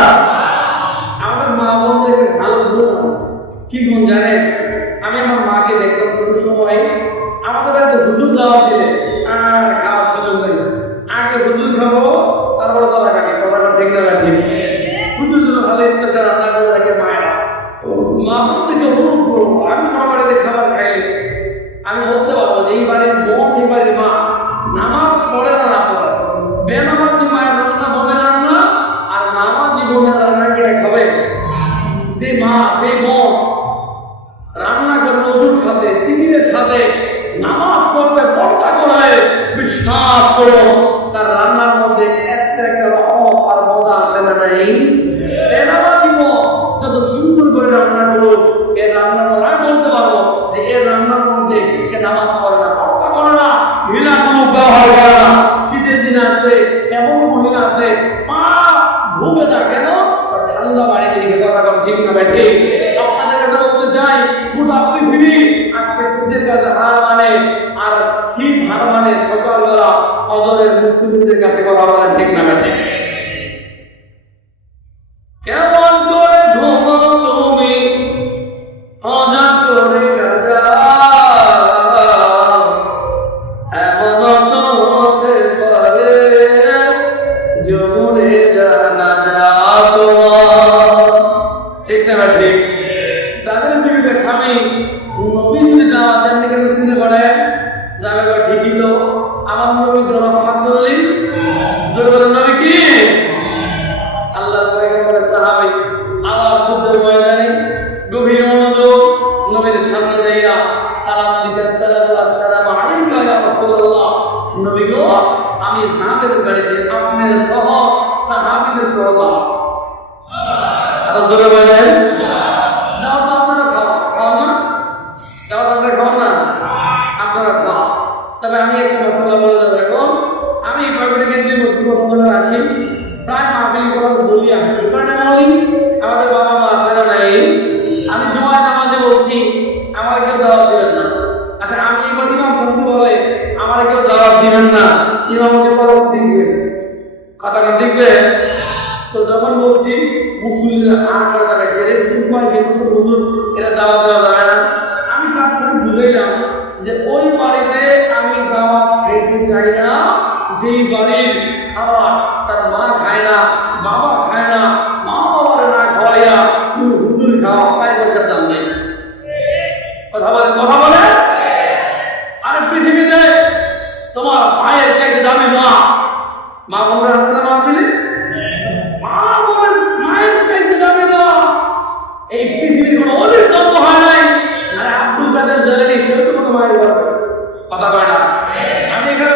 আমাদের মা বোনদের একটা ভালো গুণ আছে, কি গুণ জানেন? আমি আমার মাকে দেখতাম ছোট সময়, আমাদের বাড়িতে হুজুর দাওয়াত দিলে আর খাওয়ার সুযোগ নেই, আগে হুজুর খাবো তারপরে তোরা খাবি, কথাটা ঠিক না ঠিক? হুজুর জন্য ভালো স্পেশাল রান্না করে রাখে মায়েরা। মা বোন থেকে অনুরোধ করবো, আমি কোনো বাড়িতে খাবার খাইলে আমি বলতে পারবো যে এই বাড়ির বোন, এই বাড়ির মা নামাজ পড়ে না, না পড়ে, বেনামাজি মায়ের রান্না বোনের রান্না আর নামাজি বোনের রান্না কে খাবে? যে মা, যে বোন রান্না করবে ওজুর সাথে, সিকিরের সাথে, নামাজ পড়বে, পর্দা করবে, বিশ্বাস করো তার রান্নার মধ্যে এক্সট্রা একটা রহমত আর মজা আছে না নাই? বেনামাজি বোন যত সুন্দর করে রান্না করো, এর রান্নার মধ্যে আমি বলতে পারবো যে এর রান্নার মধ্যে সে নামাজ পড়ে না, পর্দা করে না, ঢিলা কোনো ব্যবহার করে না। শীতের দিন আসছে, এমন মহিলা আছে মা ভুবে না কেন, ঠান্ডা বাড়িতে রেখে কথা বলে, ঠিক না ব্যাঠে? আপনাদের কাছে বলতে চাই, গোটা পৃথিবী আজকে শীতের কাছে হার মানে, আর শীত হার মানে সকালবেলা ফজরের মুসলিমদের কাছে কথা বলেন, ঠিক না ব্যাঠে? কেমন করে ঘুমো তুমি, হঠাৎ করে কাজা, এমন তো হতে পারে যমুনে জানা যা তোমার, ঠিক না ঠিক? যাদের বিবিকে স্বামী নবী যদি দাওয়াত দেন কেন চিন্তা করে যাবে, ঠিকই তো আমার নবী তো রহমাতুল্লিল আলামিন। নবী কি আল্লাহর পয়গম্বরের সাহাবী, আবার সূর্যের ময়দানে গভীর মনোযোগ, নবীর সামনে যাইয়া সালাম দিতে, আসসালামু আলাইকা ইয়া রাসূলুল্লাহ। নবী গো, আমি সাহাবীর বাড়িতে আপনার সহ সাহাবীদের সহ দাওয়াত। আরো জোরে বলেন, দাওয়াত আপনারা খাও না? দাওয়াত আপনারা খাও না? আপনারা খাও। তবে আমি একটা মশলা বলে দেবো, এখন আমি কয়েকটা কেন্দ্রীয় মসজিদ প্রথম ধরে আসি, প্রায় মাহফিল কথা বলি, আমি এই কারণে বলি আমাদের বাবা মা আছে না নাই? আমি জুমায় নামাজে বলছি আমার কেউ দাওয়াত দিবেন না। আচ্ছা, আমি এবার ইমাম সমিতি বলে আমার কেউ দাওয়াত দিবেন না, ইমামকে কথা দেখবে, কথা দেখবে। তো যখন বলছি মুসলিমরা আর করে দেখাইছে, এর উপায় কিন্তু হুজুর এটা দাওয়াত দেওয়া যাবে না, আমি তার বুঝাইলাম যে ওই বাড়িতে আমি দাওয়াত খাইতে চাই না যেই বাড়ির খাবার তার মা খায় না, বাবা খায় না, মা বাবার না খাওয়াইয়া তুমি হুজুর খাওয়া, 4 পয়সার দাম নেই। কথা বলে আরে পৃথিবীতে তোমার মায়ের চাইতে দামি মা বোনরা আছে না মাহফিলে? মা বোনের মায়ের চাইতে দামি এই পৃথিবীর কোনো অনেক জন্ম হয় নাই। আরে আব্দুল কাদের জেলানি সেও তো কোনো মায়ের ঘর, কথা কয় না। আমি এখানে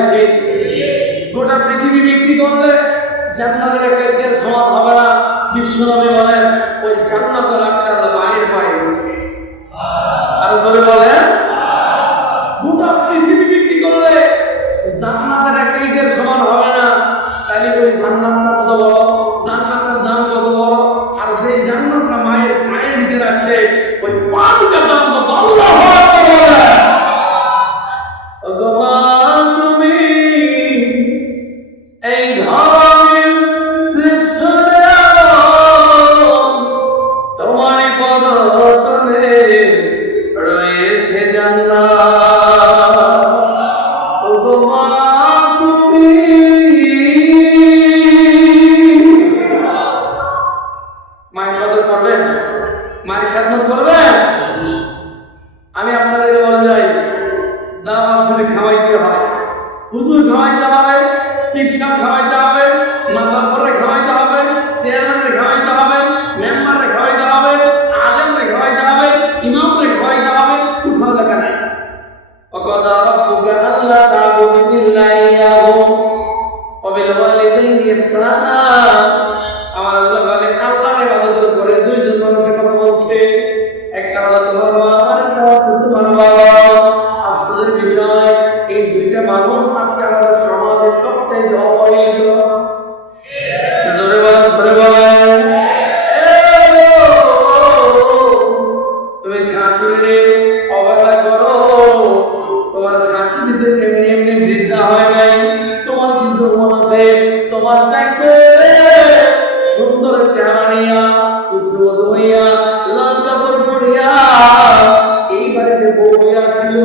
বেশি? গোটা পৃথিবী বিক্রি করলে জান্নাতের একটা ইটের সমান হবে না। বিশ্বনবী বলেন ওই জান্নাত রাখছে আল্লাহ মায়ের পায়ে নিচে। আর জোরে বলেন, গোটা পৃথিবী বিক্রি করলে জান্নাতের একটা ইটের সমান হবে না। তাহলে ওই জান্নাতটা কত বড়, জান্নাতের দাম কত বড়, আর সেই জান্নাতটা মায়ের পায়ের নিচে রাখছে ওই পা দুটার দাম কত। আল্লাহু আকবার বলেন। ওগো তুমি এই ধরনের শ্রেষ্ঠ তোমারই পদতলে রয়েছে জান্নাত। ওগো মা তুমি মায়ের কদর করবেন, মায়ের খেদমত করবেন। আমি আপনাদের বলে যাই, দাওয়াত যদি খাওয়াইতে হয়, হুজুর খাওয়াইতে হবে, পিসাব খাওয়াইতে হবে, মাতাব্বরে খাওয়াইতে হবে, চেয়ারম্যানরে খাওয়াইতে হবে, মেম্বারে খাওয়াইতে হবে, আলেমরে খাওয়াইতে হবে, ইমামরে খাওয়াইতে হবে, কোথাও লেখা নাই ওয়াকাদা রাব্বুকা আল্লা তা'বুদু ইল্লা ইয়্যাহু ওয়া বিল ওয়ালিদাইনি ইহসানা। আমার আল্লাহ বলে আল্লাহর ইবাদতের উপরে দুইজন মানুষের কথা বলছে, একটা হলো তোমার মা, আরেকটা হচ্ছে তোমার বাবা। আফসোসের বিষয়, এই দুইটা মানুষ আজকে আমাদের সমাজের সবচেয়ে অবহেলিত। জোরে বলেন, জোরে বলেন। তুমি শাশুড়ি অবহেলা করো, তোমার শাশুড়ি তো এমনি এমনি বৃদ্ধা হয় নাই, তোমার কিছু মন আছে, তোমার চাইতে সুন্দর চেহারা নিয়া, পুত্রবধূ হইয়া, লাল কাপড় পরিয়া এই বাড়িতে বউ হইয়া আসছিল।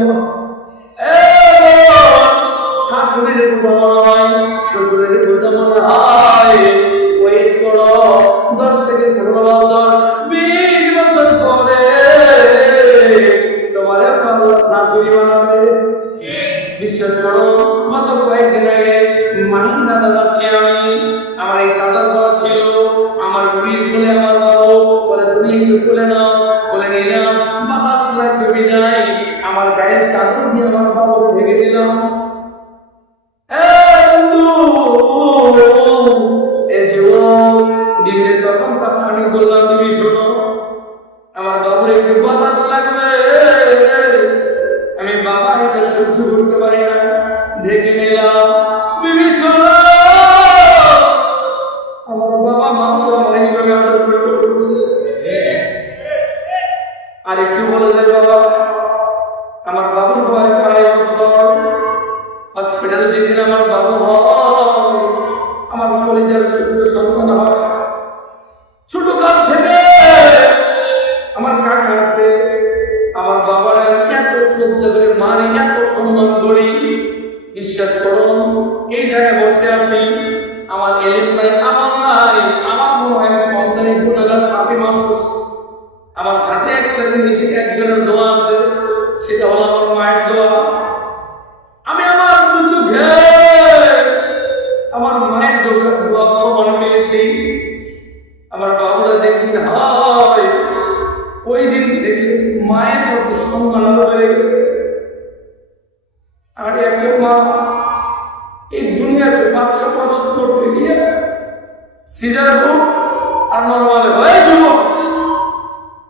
শাশুড়ির বোঝা মনে হয়, শ্বশুরের বোঝা মনে হয়। ওয়েট করো 10 থেকে 15 বছর, 20 বছর পরে তোমার আল্লাহ শাশুড়ি বানাবে। বিশ্বাস করো, গত কয়েকদিন আগে মাহিন্দাতে যাচ্ছি আমি, আমার এই চাদর পরা ছিল, আমার বিবির কোলে আমার বাবু বলে তুমি একটু কোলে নাও, কোলে নিলাম, বাতাস লাগবে বিদায়, আমার গায়ের চাদর দিয়ে আমার বাবুকে ঢেকে দিলাম। দিদিরে তখন তাৎক্ষণি বললাম, দিদি শোনো, আমার বাবুর একটু বাতাস লাগবে, আমি বাবা এসে সহ্য করতে পারি না, ঢেকে নিলাম। দিদি শোনো, আমার বাবা মা তো আমার এইভাবে আদর করে বলছে। আর একটু বলে যায় বাবা, আমার বাবুর বয়স 2.5 বছর, হসপিটালে যেদিন আমার বাবু হয়, আমার কলেজের সন্তান হয়, ছোট কাল থেকে আমার কাকা আছে, আমার বাবার এত শ্রদ্ধা করে, মার এত সম্মান করি। বিশ্বাস করুন, এই জায়গায় বসে আছি, আমার এলেম নাই, আমার নাই, আমার মনে হয় সন্তানে গুণাগার থাকে মানুষ। আমার সাথে একটা জিনিস, একজনের দোয়া আছে, সেটা হলো আমার মায়ের দোয়া। আমি আমার দু চোখে আমার মায়ের দোয়া প্রমাণ পেয়েছি। আমার বাবুরা যেদিন হয়, ওই দিন থেকে মায়ের প্রতি সম্মান বেড়ে গেছে। আর একজন মা এই দুনিয়াতে বাচ্চা প্রসব করতে গিয়ে সিজার হোক আর নরমালে হয়ে যুবক,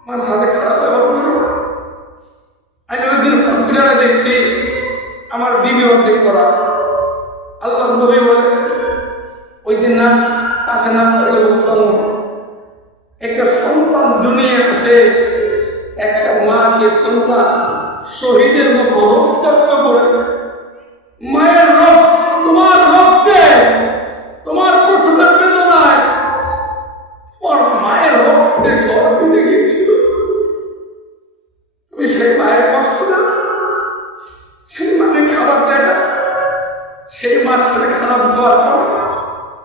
মার সাথে খারাপ ব্যবহার করল। আমি ওই দিন হসপিটালে দেখছি আমার বিবি অর্ধেক করা। আল্লাহ নবী বলে ওই দিন না আসে না থাকলে বুঝতাম একটা সন্তান দুনিয়া আসে, একটা মাকে সন্তান শহীদের মতো রক্তাক্ত করে, মায়ের রক্ত, তোমার রক্তে, তোমার প্রসবের বেদনায় তোমার মায়ের রক্তে গর্বিতে গিয়েছিল। তুমি সেই মায়ের কষ্ট না, সেই মায়ের খাবার দেয় না, সেই মার সাথে খারাপ ব্যবহার করো।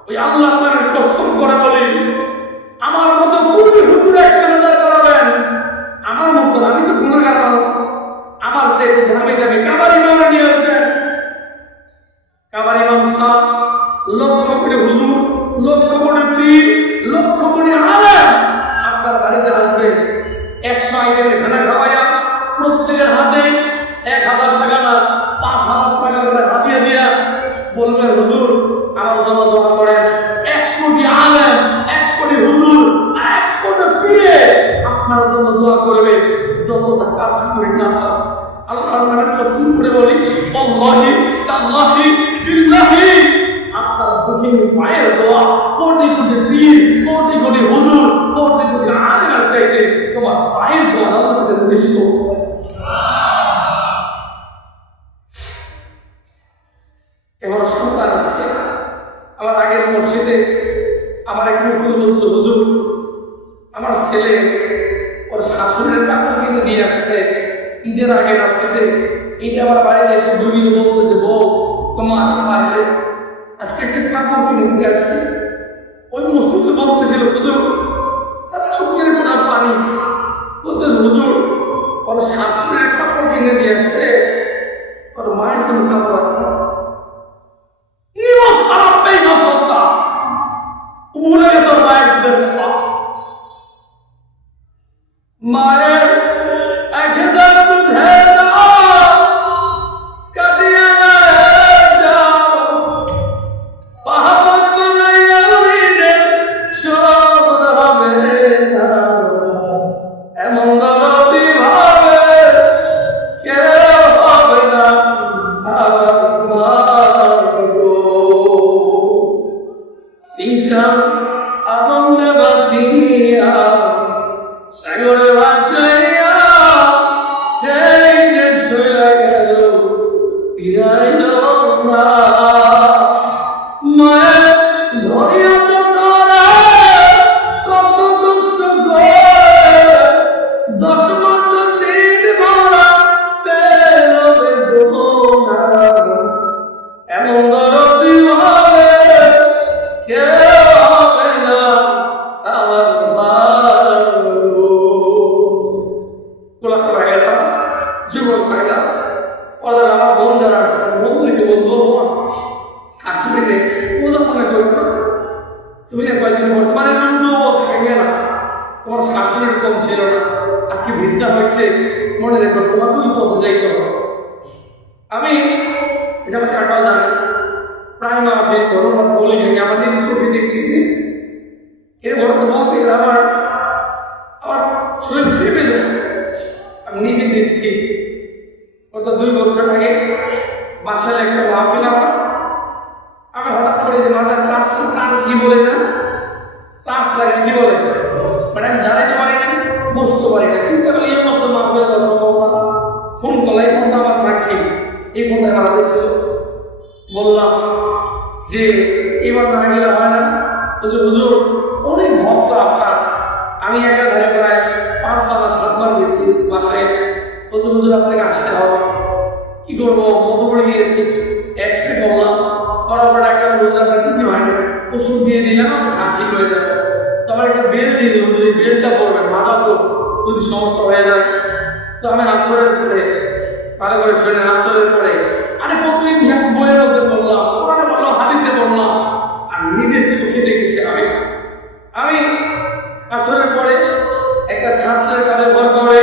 ওই আল্লাহ আপনাকে কসম করে বলি, আমার মতো পূর্বে হুজুর একখানে দাঁড় করাবেন, আমার মতো, আমি তো গুণাগার মানুষ, আমার চেয়ে দামি দামি কাবার ইমামে নিয়ে আসবেন। কাবার ইমাম সাহেব লক্ষ করে হুজুর, লক্ষ করে পীর, লক্ষ করে আলেম আপনার বাড়িতে আসবে। 100 আইটেমের খানা খাওয়াইয়া প্রত্যেকের হাতে 1000 টাকা না 5000 টাকা করে হাতিয়ে দিয়া বলবেন হুজুর আমার জন্য দোয়া করেন। 1 কোটি আলেম, 1 কোটি হুজুর, 1 কোটি পীরে আপনার জন্য দোয়া করবে। যতটা কাজ করি না আল্লাহর নামে কসম করে বলি, আল্লাহি তাআল্লাহি বিল্লাহি আপনার দুঃখিনী মায়ের দোয়া কোটি কোটি পীর, কোটি কোটি হুজুর, কোটি কোটি আলেমের চাইতে তোমার মায়ের দোয়া আল্লাহর কাছে বেশি। এবার সন্তান আছে আমার আগের মসজিদে, আমার এক মুসলিম বলছিল হুজুর আমার ছেলে ওর শাশুড়ির কাপড় কিনে দিয়ে আসছে ঈদের আগে রাত্রিতে। ঈদে আমার বাড়িতে এসে দুদিন বলতেছে বউ তোমার বাইরে আজকে একটা কাপড় কিনে দিয়ে আসছে। ওই মুসলিম বলতেছিল হুজুর তার চোখের গোড়া পানি, বলতেছে হুজুর ওর শাশুড়ির কাপড় কিনে দিয়ে আসছে, ওর মায়ের জন্য কাপড় আনবে। মায়ের একদম কাটিয়ে যাও পাহাড় বানাইয়া সব হবে না, এমন দরদি ভাবে কেউ হবে না পিতা আনন্দে বাঁধিয়া সাগরে ভাসাইয়া সেই যে চলে গেল ফিরাইল না। মায়ের ধরিয়া তো তোরা কত কষ্ট করে 10 মাস 3 ভরা পেল বেদনা, এমন দরদি ভাবে কেউ হবে না আমার মা। গোলাপ ভাইয়েরা যুবক ভাইরা ওদের আমার বোন যারা আসছে বন্ধুকে বলবো বোন আসলে রে পূজা মনে করবো না, তুমি কয়েকদিন বর্তমানে যুবক থাকবে না, তোমার শাশুড়ির কম ছিল না, আজকে ভিড়টা হয়েছে মনে রেখো তোমাকে ওই পথে যাইতে হবে। আমি এটা আমার কাকাও জানি প্রায় মাফে ঘটনা বলি আমার নিজের চোখে দেখছি যে এর ঘটনা বলতে আমার শরীর কেঁপে যায়। আমি নিজে দেখছি গত 2 বছর আগে বাসায় একটা মাহফিল আমি হঠাৎ করে যে মাজার ক্লাসটা টান কি বলে না ক্লাস লাগে কি বলে মানে আমি জানাইতে পারি না, বসতে পারি না, চিন্তা করলে এই অবস্থা মাহফিলে যাওয়া সম্ভব না। ফোন করলে এই ফোনটা আমার সাক্ষী, এই ফোনটা আমার হাতে ছিল। বললাম যে এবার না গেলে হয় না, হুজুর অনেক ভক্ত আপনার, আমি একাধারে প্রায় 5 বার 7 বার গেছি বাসায়, হুজুর আপনাকে আসতে হবে। কি করবো মধুপুরে গিয়েছি, এক্সরে করলাম, করার পর ডাক্তার বলল আপনার কিছু হয়নি, ওষুধ দিয়ে দিলাম আপনি খান ঠিক হয়ে যাবে। তো আমার একটা বেল দিয়ে দিল, হুজুর এই বেলটা পড়বেন মাথা তো যদি সমস্যা হয়ে যায়। তো আমি আসরের পরে ভালো করে শুনে আসরের পরে আরে কত ইতিহাস বইয়ের মধ্যে বললাম, কোরআনে বললাম, হাদিসে বললাম, আর নিজের চোখে দেখেছি। আমি আসরের পরে একটা ছাত্রের কালে ভর করে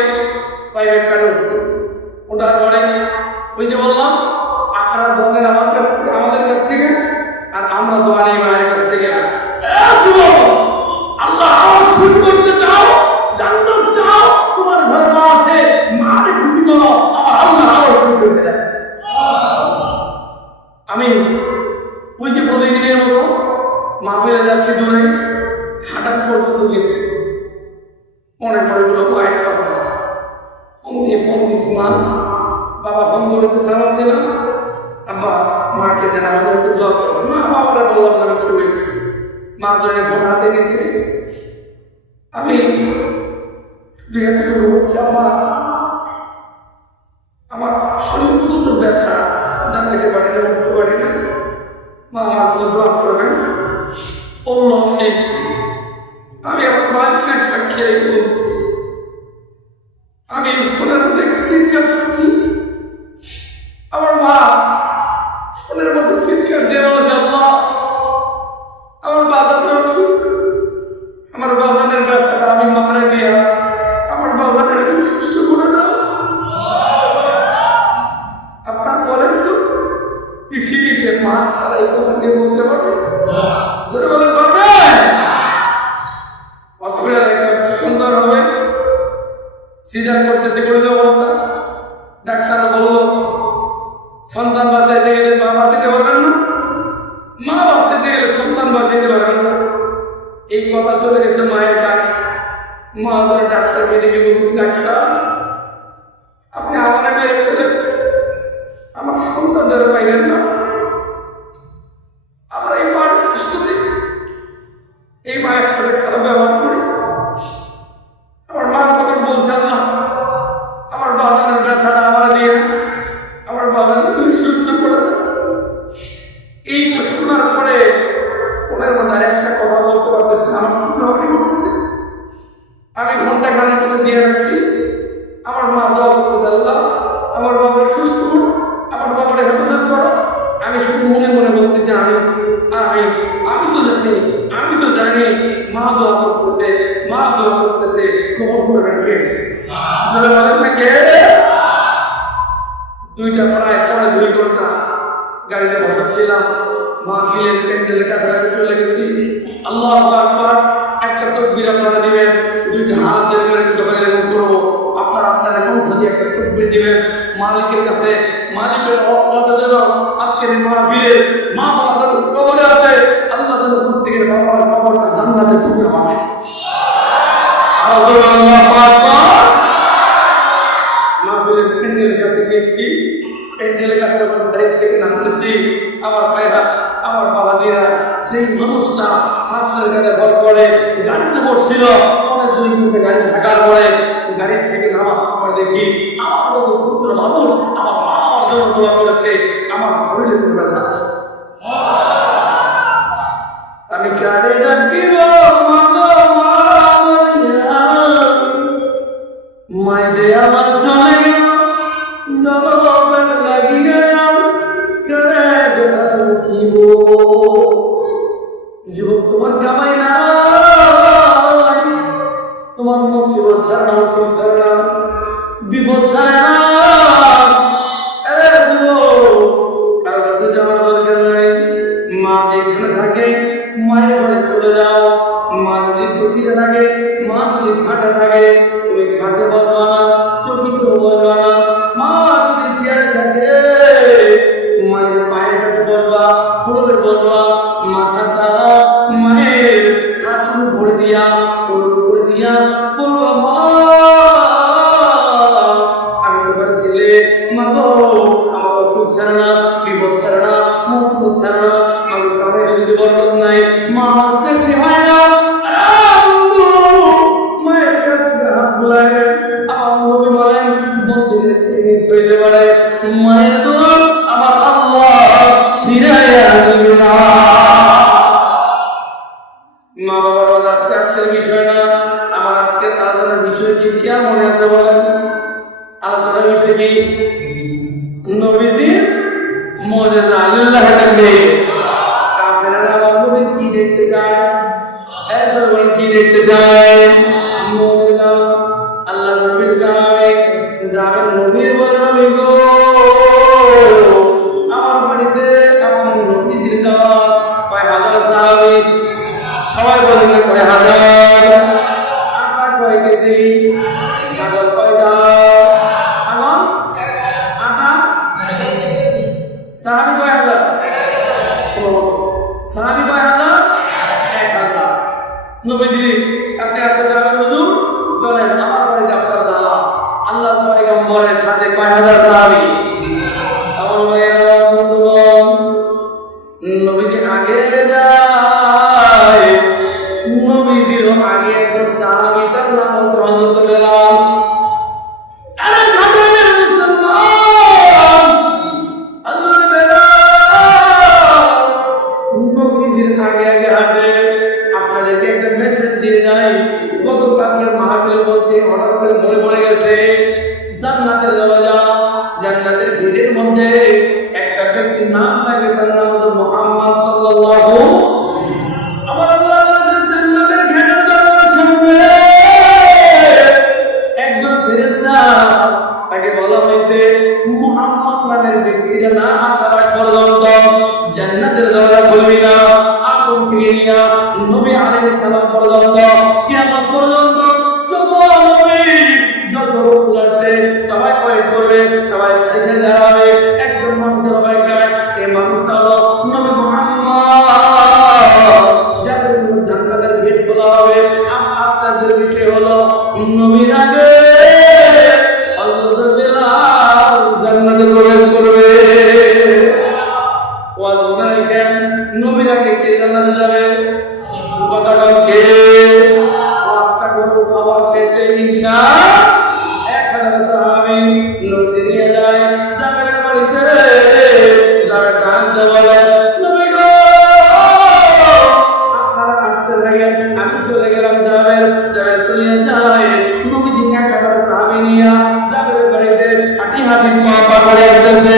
প্রাইভেট কার্ডে উঠছি, ওটার পরে ওই যে বললাম আপনারা ধরেন আমার কাছ থেকে আমাদের কাছ থেকে আর আমরা দোয়া নেই মায়ের কাছ থেকে। আল্লাহ আওয়াজ খুশি করতে চাও, জান্নাত চাও, তোমার ঘরে মা আছে, মাকে খুশি করো, আমার আল্লাহ আওয়াজ খুশি হয়ে যায়। আমি ওই যে প্রতিদিনের মতো মাহফিলে যাচ্ছি, দূরে ঘাটার পর্যন্ত গেছি, মনে পড়ে গেল মায়ের কথা। ফোন দিয়েছি, মা বাবা ফোন করেছে, সালাম দিলাম, আব্বা মাকে দেন আমাদের একটু দোয়া করো। মা বাবারা বললাম আমি কি হয়েছে, মা ধরে ফোন হাতে নিয়েছে। আমি দুই একটুকু বলছি আমার শরীর প্রচন্ড ব্যথা, জানাইতে পারি না, উঠতে পারি না, মা আমার জন্য দোয়া করবেন। বললাম আমি আমার মালিকের সাক্ষী বলছি, আমি ফোনের মধ্যে একটা চিৎকার শুনছি, আমার মা ফোনের মধ্যে চিৎকার দিয়ে বলেছে আল্লাহ আমার বাজানের অসুখ, আমার বাজানের ব্যথাটা আমি মারে দিয়া আমার বাজানের তুমি সুস্থ করে দাও। আপনার বলেন তো পৃথিবীতে মা ছাড়া এই কথা কেউ বলতে পারবে? জোরে বলেন পারবে? হসপিটালে একটা সন্তান হবে, সিজার করতেছে, গরিব অবস্থা। ডাক্তার বলল সন্তান বাঁচাইতে গেলে মা বাঁচাইতে পারবেন না, মা বাঁচাইতে গেলে সন্তান বাঁচাইতে পারবেন না। এই কথা চলে গেছে মায়ের কানে। মা ধরে ডাক্তারকে ডেকে বলছে, ডাক্তার আপনি আমার মেরে ফেলেন, আমার সন্তান ধরে পাইলেন না, আমার এই মার কষ্ট দিই, এই মায়ের সাথে খারাপ ব্যবহার করি। আমার মা যখন বলছেন না আমার বাজানের ব্যথাটা আমার দিয়ে আমার বাজানকে তুমি সুস্থ করে দাও, এই শোনার পরে ফোনের মধ্যে আর একটা কথা বলতে পারতেছি না, আমার ঘন্টা করতেছে। আমি ঘন্টা খানের মধ্যে দিয়ে রাখছি, আমার মা দোয়া করতেছে, আল্লাহ আমার বাবার সুস্থ করো, আমার বাবার হেফাজত করো। আমি শুধু মনে মনে বলতেছি আমি আমি আমি তো জানি, আমি তো জানি মা দোয়া করতেছে, মা দোয়া করতেছে, কবর করবেন কে? বলেন না কে? দুইটা প্রায় পরে 2 ঘন্টা গাড়িতে বসাচ্ছিলাম, মাহফিলের প্যান্ডেলের কাছাকাছি চলে গেছি। আল্লাহু আকবার, একটা তাকবীর আপনারা দিবেন, দুইটা হাত যখন এরকম করবো আপনারা আপনারা কণ্ঠ দিয়ে একটা তাকবীর দিবেন মালিকের কাছে। মালিকের কথা যেন আজকের এই মাহফিলের মা বাবা যত কবরে আছে আল্লাহ যেন প্রত্যেকের বাবার কবরটা জান্নাতে টুকরা বানায়। আল্লাহু আকবার। মাহফিলের প্যান্ডেলের কাছে গেছি, প্যান্ডেলের কাছে যখন গাড়ি থেকে নামতেছি আমার ভাইরা আমার বাবাজিরা সেই মানুষটা ছাত্রের গাড়ি ভর করে গাড়িতে বসছিল, অনেক 2 ঘন্টা গাড়ি থাকার পরে গাড়ির থেকে নামার সময় দেখি আমার মতো ক্ষুদ্র মানুষ আমার মা আমার জন্য দোয়া করেছে, আমার শরীরে কোনো ব্যথা। আমি কারে ডাকিব মায় যে আমার চলে গেল জবাবের লাগিয়ে কারে ডাকিব। যুবক তোমার কামাই নাই, তোমার মুসিবত ছাড়া অসুখ ছাড়া বিপদ ছাড়া কারো কাছে যাওয়ার দরকার নাই। মা যেখানে থাকে মায়ের ঘরে চলে যাও। মা যদি চকিতে থাকে, মা যদি খাটে থাকে তুমি খাটে বসবা না, চকিতেও বসবা না। মা যদি চেয়ারে থাকে মায়ের পায়ের কাছে বসবা, ফ্লোরে বসবা, মাথাটা মায়ের হাতগুলো ভরে দিয়া ফ্লোর করে দিয়া বলবা মা আমি তোমার ছেলে, মা গো আমার অসুখ ছাড়া না, বিপদ ছাড়া না, মুসিবত ছাড়া না, আমার কামাইয়ে যদি বরকত নাই, মা আমার চাকরি হয় না। মায়ের কাছ থেকে হাত বুলায় আমার নবী বলেন বন্ধুদের মিস হইতে পারে, মায়ের দোয়া আমার আল্লাহ ফিরাইয়া দিবে না। মা বাবার আজকের বিষয় না, আমার আজকের আলোচনার বিষয় কি কেমন মনে আছে বলেন? আলোচনার বিষয় কি? নবীজির মুজিজা। আল্লাহ তাকবীর। কাফেররা আমার নবী কি দেখতে চায়? এসব বলেন কি দেখতে চায়? মুজিজা। আল্লাহ নবীর যাবেন নবীর বলেন আমি গো আমার বাড়িতে আপনার নবীজির দাওয়াত 5000 সাহাবী সবাই বলেন না 5000 আটা কয় কেজি ছাগল কয়টা ছাগল আটা সাহাবী কয় হাজার সাহাবী কয় হাজার 1000 নবীজি কাছে আসে যাবেন হুজুর চলেন আমার বাড়িতে আপনার দাওয়াত আল্লাহর পয়গম্বরের সাথে কয় হাজার সাহাবী আমার ভাইয়েরা বন্ধুগণ নবীজি আগে যায় নবীজির আগে একজন সাহাবী তার নাম হচ্ছে হযরত বেলাল। আরে ঘাটের মুসলমান হযরত বেলাল নবীজির আগে আগে হাঁটে। আপনাদেরকে একটা মেসেজ দিয়ে যাই, গত কালকের মাহফিলে বলছি হঠাৎ করে মনে পড়ে গেছে জান্নাতের দরজা, জান্নাতের গেটের মধ্যে একটা ব্যক্তির নাম থাকে, তার নাম হচ্ছে মুহাম্মদ সাল্লাল্লাহু। আমার আল্লাহ বলেছেন জান্নাতের গেটের দরজার সামনে একজন ফেরেশতা, তাকে বলা হয়েছে মুহাম্মদ নামের ব্যক্তিরা না আসার আগ পর্যন্ত জান্নাতের দরজা খুলবি না। আদম থেকে নিয়ে নবী আলাইহিস সালাম পর্যন্ত, কিয়ামত পর্যন্ত যত নবী যত রাসূল আছে সবাই ওয়েট করবে, সবাই সাথে দাঁড়াবে। একজন মানুষের অপেক্ষায়, সেই মানুষটা হলো নবী মুহাম্মদ, যার জন্য জান্নাতের গেট খোলা হবে। আশ্চর্যের বিষয় হলো নবীর আগে হযরত বেলাল জান্নাতে প্রবেশ করবে। ওয়াজ মনে রাখেন, নবীর আগে কে জান্নাতে যাবে? কথা বল কে? ওয়াজটা করব সবার শেষে ইনশাআল্লাহ। 1000 সাহাবী নবীকে নিয়ে যায় জাবেরের বাড়িতে। জাবের কাঁদতে বলে, নবী গো আপনারা আসতে থাকেন, আমি চলে গেলাম। জাবের চলে যায়। নবীজি 1000 সাহাবী নিয়ে জাবেরের বাড়িতে হাঁটি হাঁটি পা করে আসতেছে।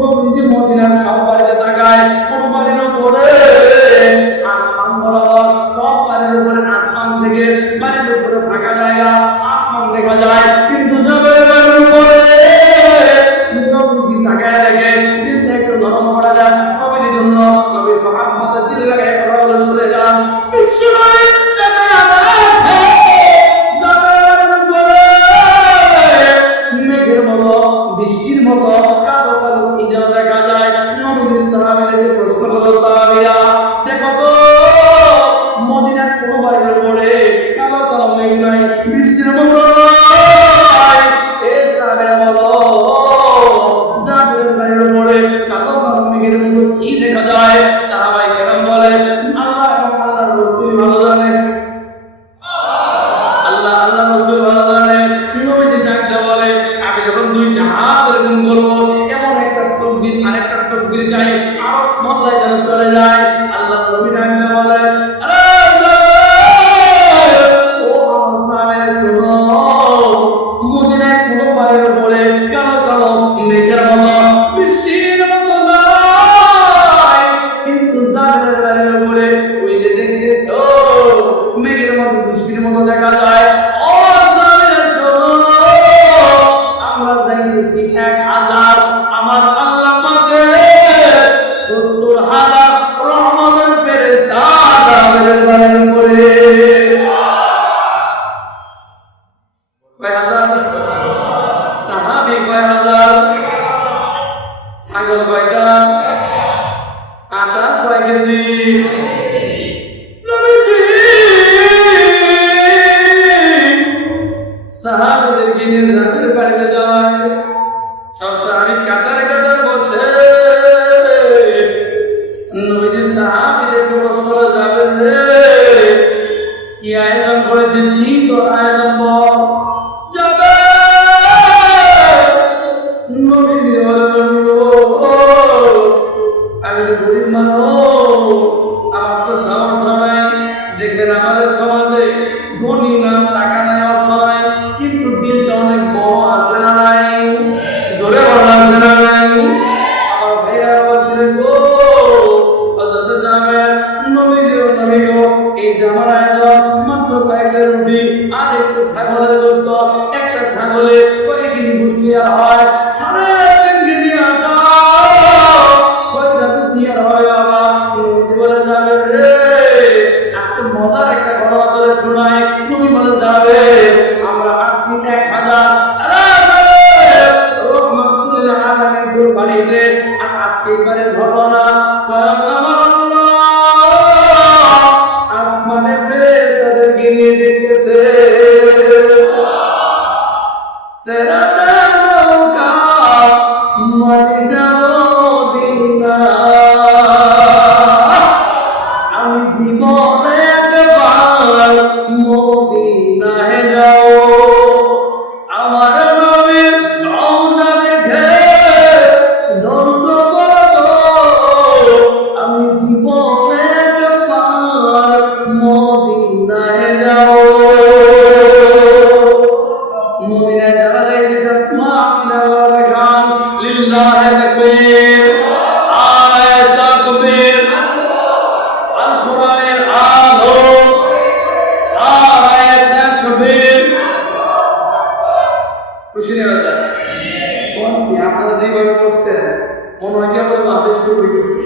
নবীজি মদিনার সব বাড়িতে তাকায়, কোন বাড়ির উপরে আসমান বরাবর, সব বাড়ির উপরে আসমান থেকে বাড়ির উপরে ফাঁকা জায়গা, আসমান দেখা যায়, কিন্তু জাবেরের বাড়ির উপরে নবীজি তাকায় দেখে দিলটা একটু নরম করা যায় নবীর জন্য। নবীর মুহাম্মদের দিল লাগায় কথা বলে শুনে যান, বিশ্বনবী মেঘের মতো, বৃষ্টির মতো কালো কালো কি যেন দেখা যায়। নবীর সাহাবীদেরকে প্রশ্ন করলো, সাহাবীরা দেখো তো মদিনার কোন বাড়ির উপরে কালো কালো মেঘ নাই, বৃষ্টির মতো নয়। এই সাহাবীরা বলো, জাবেরের বাড়ির উপরে কালো কালো মেঘের মতো কি দেখা যায়? সাহাবায়ে কেরাম বলে, আল্লাহ এবং আল্লাহর রাসূল ভালো জানে, আল্লাহ আল্লাহ রাসূল ভালো জানে। নবীজি ডাকতে বলে, আমি যখন দুইটা হাত এরকম করবো, এমন একটা তাকবীর আরেকটা তাকবীর চাই, আরশ মহল্লায় যেন চলে যায়। আল্লাহ নবী ডাকতে বলে, আরে ও আমার সাহাবীরা শুনো, মদিনায় কোন বাড়ির উপরে কালো কালো মেঘের মতো, বৃষ্টির মতো নয়, কিন্তু জাবেরের বাড়ির উপরে ওই যে দেখতেছো মেঘের মতো বৃষ্টির মতো দেখা যায়। ও সাহাবীরা শোনো, আমরা যাইতেছি 1000, আমার আল্লাহ পাকে 70,000 রহমতের ফেরেশতা জাবেরের বাড়ির উপরে। কয় হাজার? সাহাবী কয় হাজার? ছাগল কয়টা? আটা কয় কেজি? সাহাবীদেরকে নিয়ে জাবেরের বাড়িতে যায়। সব সাহাবী কাতারে কাতারে বসে। নবীজি সাহাবীদেরকে প্রশ্ন করে, জাবের রে কি আয়োজন করেছিস, কি তোর আয়োজন বল? জাবের নবীজি বলে, নবী গো আমি তো গরিব মানুষ, আমার তো সামর্থ্য নাই। দেখবেন আমাদের সমাজে ধনী না, টাকা নাই, অর্থ নাই, কিন্তু দিলটা অনেক বড়, আছে না নাই? জোরে বলা আছে না নাই? আমার ভাইরা বলছিলেন গো হযরত জাবের, নবীজি ও নবী গো এই জামার আয়োজন মাত্র কয়েকটা রুটি আর একটু ছাগলের গোশত, একটা ছাগলে কয় কেজি গোশত আর হয়? 3.5 কেজি আটা। কয়টা রুটি আর হয় বাবা? নবীজি বলে, জাবের রে আজকে মজার একটা ঘটনা করে শোনাই। নবী বলে, যাবে আমরা আসছি 1000। আরে জাবের রহমাতুল আলামিন বাড়িতে, আর আজকে এবারের ঘটনা স্বয়ং আমার আল্লাহ আসমানে ফেরেশতাদেরকে নিয়ে দেখতেছে। সেরাতে নৌকা মাঝি যাবো মদিনা, আমি জীবনে একবার মদিনায় যাও। আমার নবীর রওজা দেখে ধন্য করো, আমি জীবনে একবার মদিনায় যাও। মদিনায় যারা যাইতেছে আপনি আল্লাহ দেখান, লিল্লাহি তাকবীর, আয় তাকবীর, আল কোরআনের আলো, আয় তাকবীর। খুশি হয়ে যায় কোন কি আপনারা যেভাবে এইভাবে করছে মনে হয় কেবল মাপে শুরু হয়ে গেছে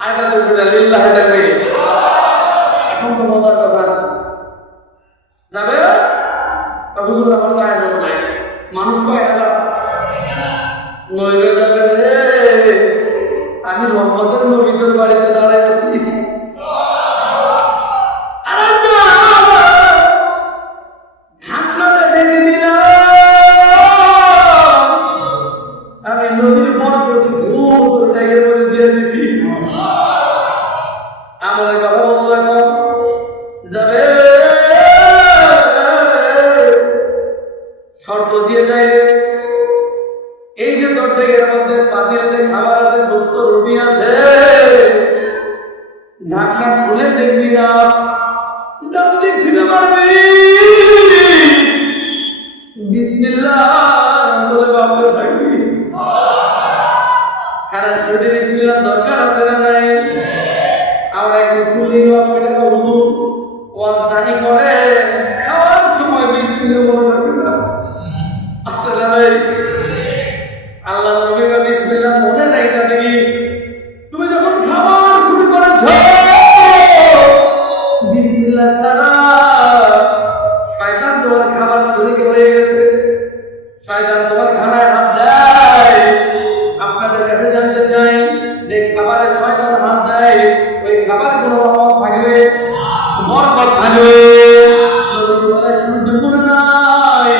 আয়টা তো লিল্লাহ থাকবে এখন তো মজার কথা আসতেছে যাবে হুজুর আমার তো আয়োজন নাই মানুষ কয় হাজার নইলে যাবে রে আমি মোহাম্মদের নবীদের বাড়িতে দাঁড়ায় আছি আমি নদীর পর প্রতি ভূত ট্যাগের মধ্যে দিয়ে দিছি আমাদের কথা বলতে লাগো যাবে শর্ত দিয়ে যায় এই যে তোর ট্যাগের মধ্যে পাতির যে খাবার আছে বস্তু রুটি আছে ঢাকনা খুলে দেখবি না দাম দেখতে পারবি বিসমিল্লাহ বলে বাপরে থাকবি কারণ শুধু বিসমিল্লাহ দরকার আছে না নাই আমার এক মুসলিম সেটা তো হুজুর ওয়াজ জানি করে খাওয়ার সময় বিসমিল্লাহ মনে রাখবে না আসলে না নাই আল্লাহ নবী কা বিসমিল্লাহ মনে নাই তাতে কি তুমি যখন খাবার শুরু করেছো বিসমিল্লাহ ছাড়া শয়তান তোমার খাবার শরীক হয়ে গেছে শয়তান তোমার খানায় হাত দেয় আপনাদের কাছে জানতে চাই যে খাবারে শয়তান হাত দেয় ওই খাবার কোনো রহমত থাকবে বরকত থাকবে নবীজি বলে শুনতে মনে নাই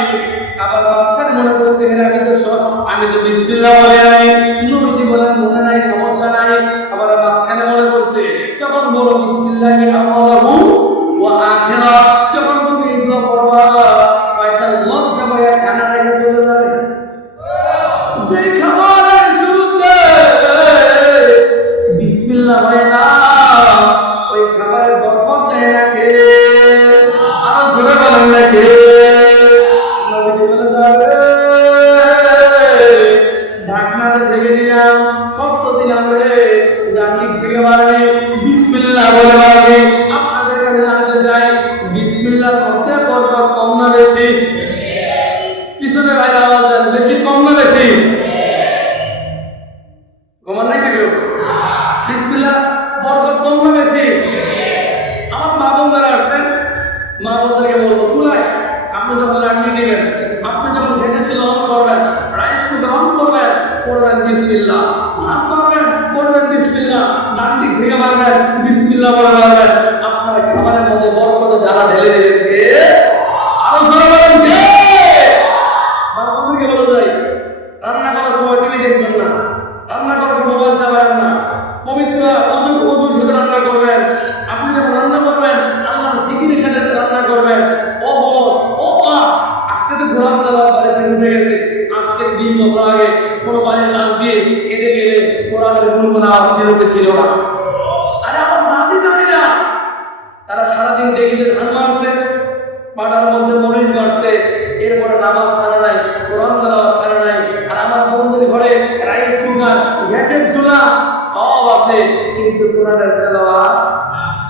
খাবার মাঝখানে মনে পড়েছে আমি তো বিসমিল্লাহ বলে নাই নবীজি বলেন মনে নাই সমস্যা নাই খাবার মাঝখানে মনে পড়ছে তখন বলো বিসমিল্লাহি আওয়ালাহু ওয়া আখিরা যখন তুমি এই দোয়া পড়বা শয়তান লজ্জা পায়া খানা রেখে চলে যাবে সেই খাবারের শুরুতে বিসমিল্লাহ হয় না ওই খাবারের বরকত দেয় না কে আরো জোরে বলেন না কে নবীজি বলে যাবে ঢাকনাটা ঢেকে দিলাম শব্দ দিলাম রে ডান দিক থেকে মারবি বিসমিল্লাহ বলে মারবি আপনাদের কাছে জানতে চাই বিসমিল্লাহর মধ্যে বরকত কম না বেশি পিছনে ভাই আওয়াজ দেন বেশি কম না বেশি কমান নাই কেউ বিসমিল্লাহ বরকত কম না বেশি আমার মা বোন যারা আসছেন মা বোনদেরকে বলবো চুলায় আপনি যখন রান্নি দিবেন আপনি যখন গ্যাসের চুলা অন করবেন রাইস কুকার অন করবেন পড়বেন বিসমিল্লাহ ভাত করবেন পড়বেন বিসমিল্লাহ ডান দিক থেকে মারবেন বিসমিল্লাহ বলে মারবেন আপনার খাবারের মধ্যে বরকত যারা ঢেলে দেবেন কে আরো জোরে বলেন কে বাবাকে বলে যাই রান্না করার সময় টিভি দেখবেন না রান্না করার সময় মোবাইল চালাবেন না পবিত্র ওযুর সাথে রান্না করবেন আপনি যখন রান্না করবেন আল্লাহর জিকিরের সাথে রান্না করবেন ও বোন ও মা আজকে তো কোরআন তেলাওয়াত বাড়িতে উঠে গেছে আজকে 20 বছর আগে কোন বাড়ির কাজ দিয়ে এতে গেলে কোরআনের গুনগুন আওয়াজ ছিল না আরে আমার দাদি দাদিরা তারা সারাদিন দেখিতে ধান মারছে পাটার মধ্যে মরিচ মারছে এরপরে নামাজ ছাড়া নাই কোরআন তেলাওয়াত ছাড়া নাই আর আমার বন্ধুদের ঘরে রাইস কুকার গ্যাসের চুলা সব আছে কিন্তু কোরআনের তেলাওয়াত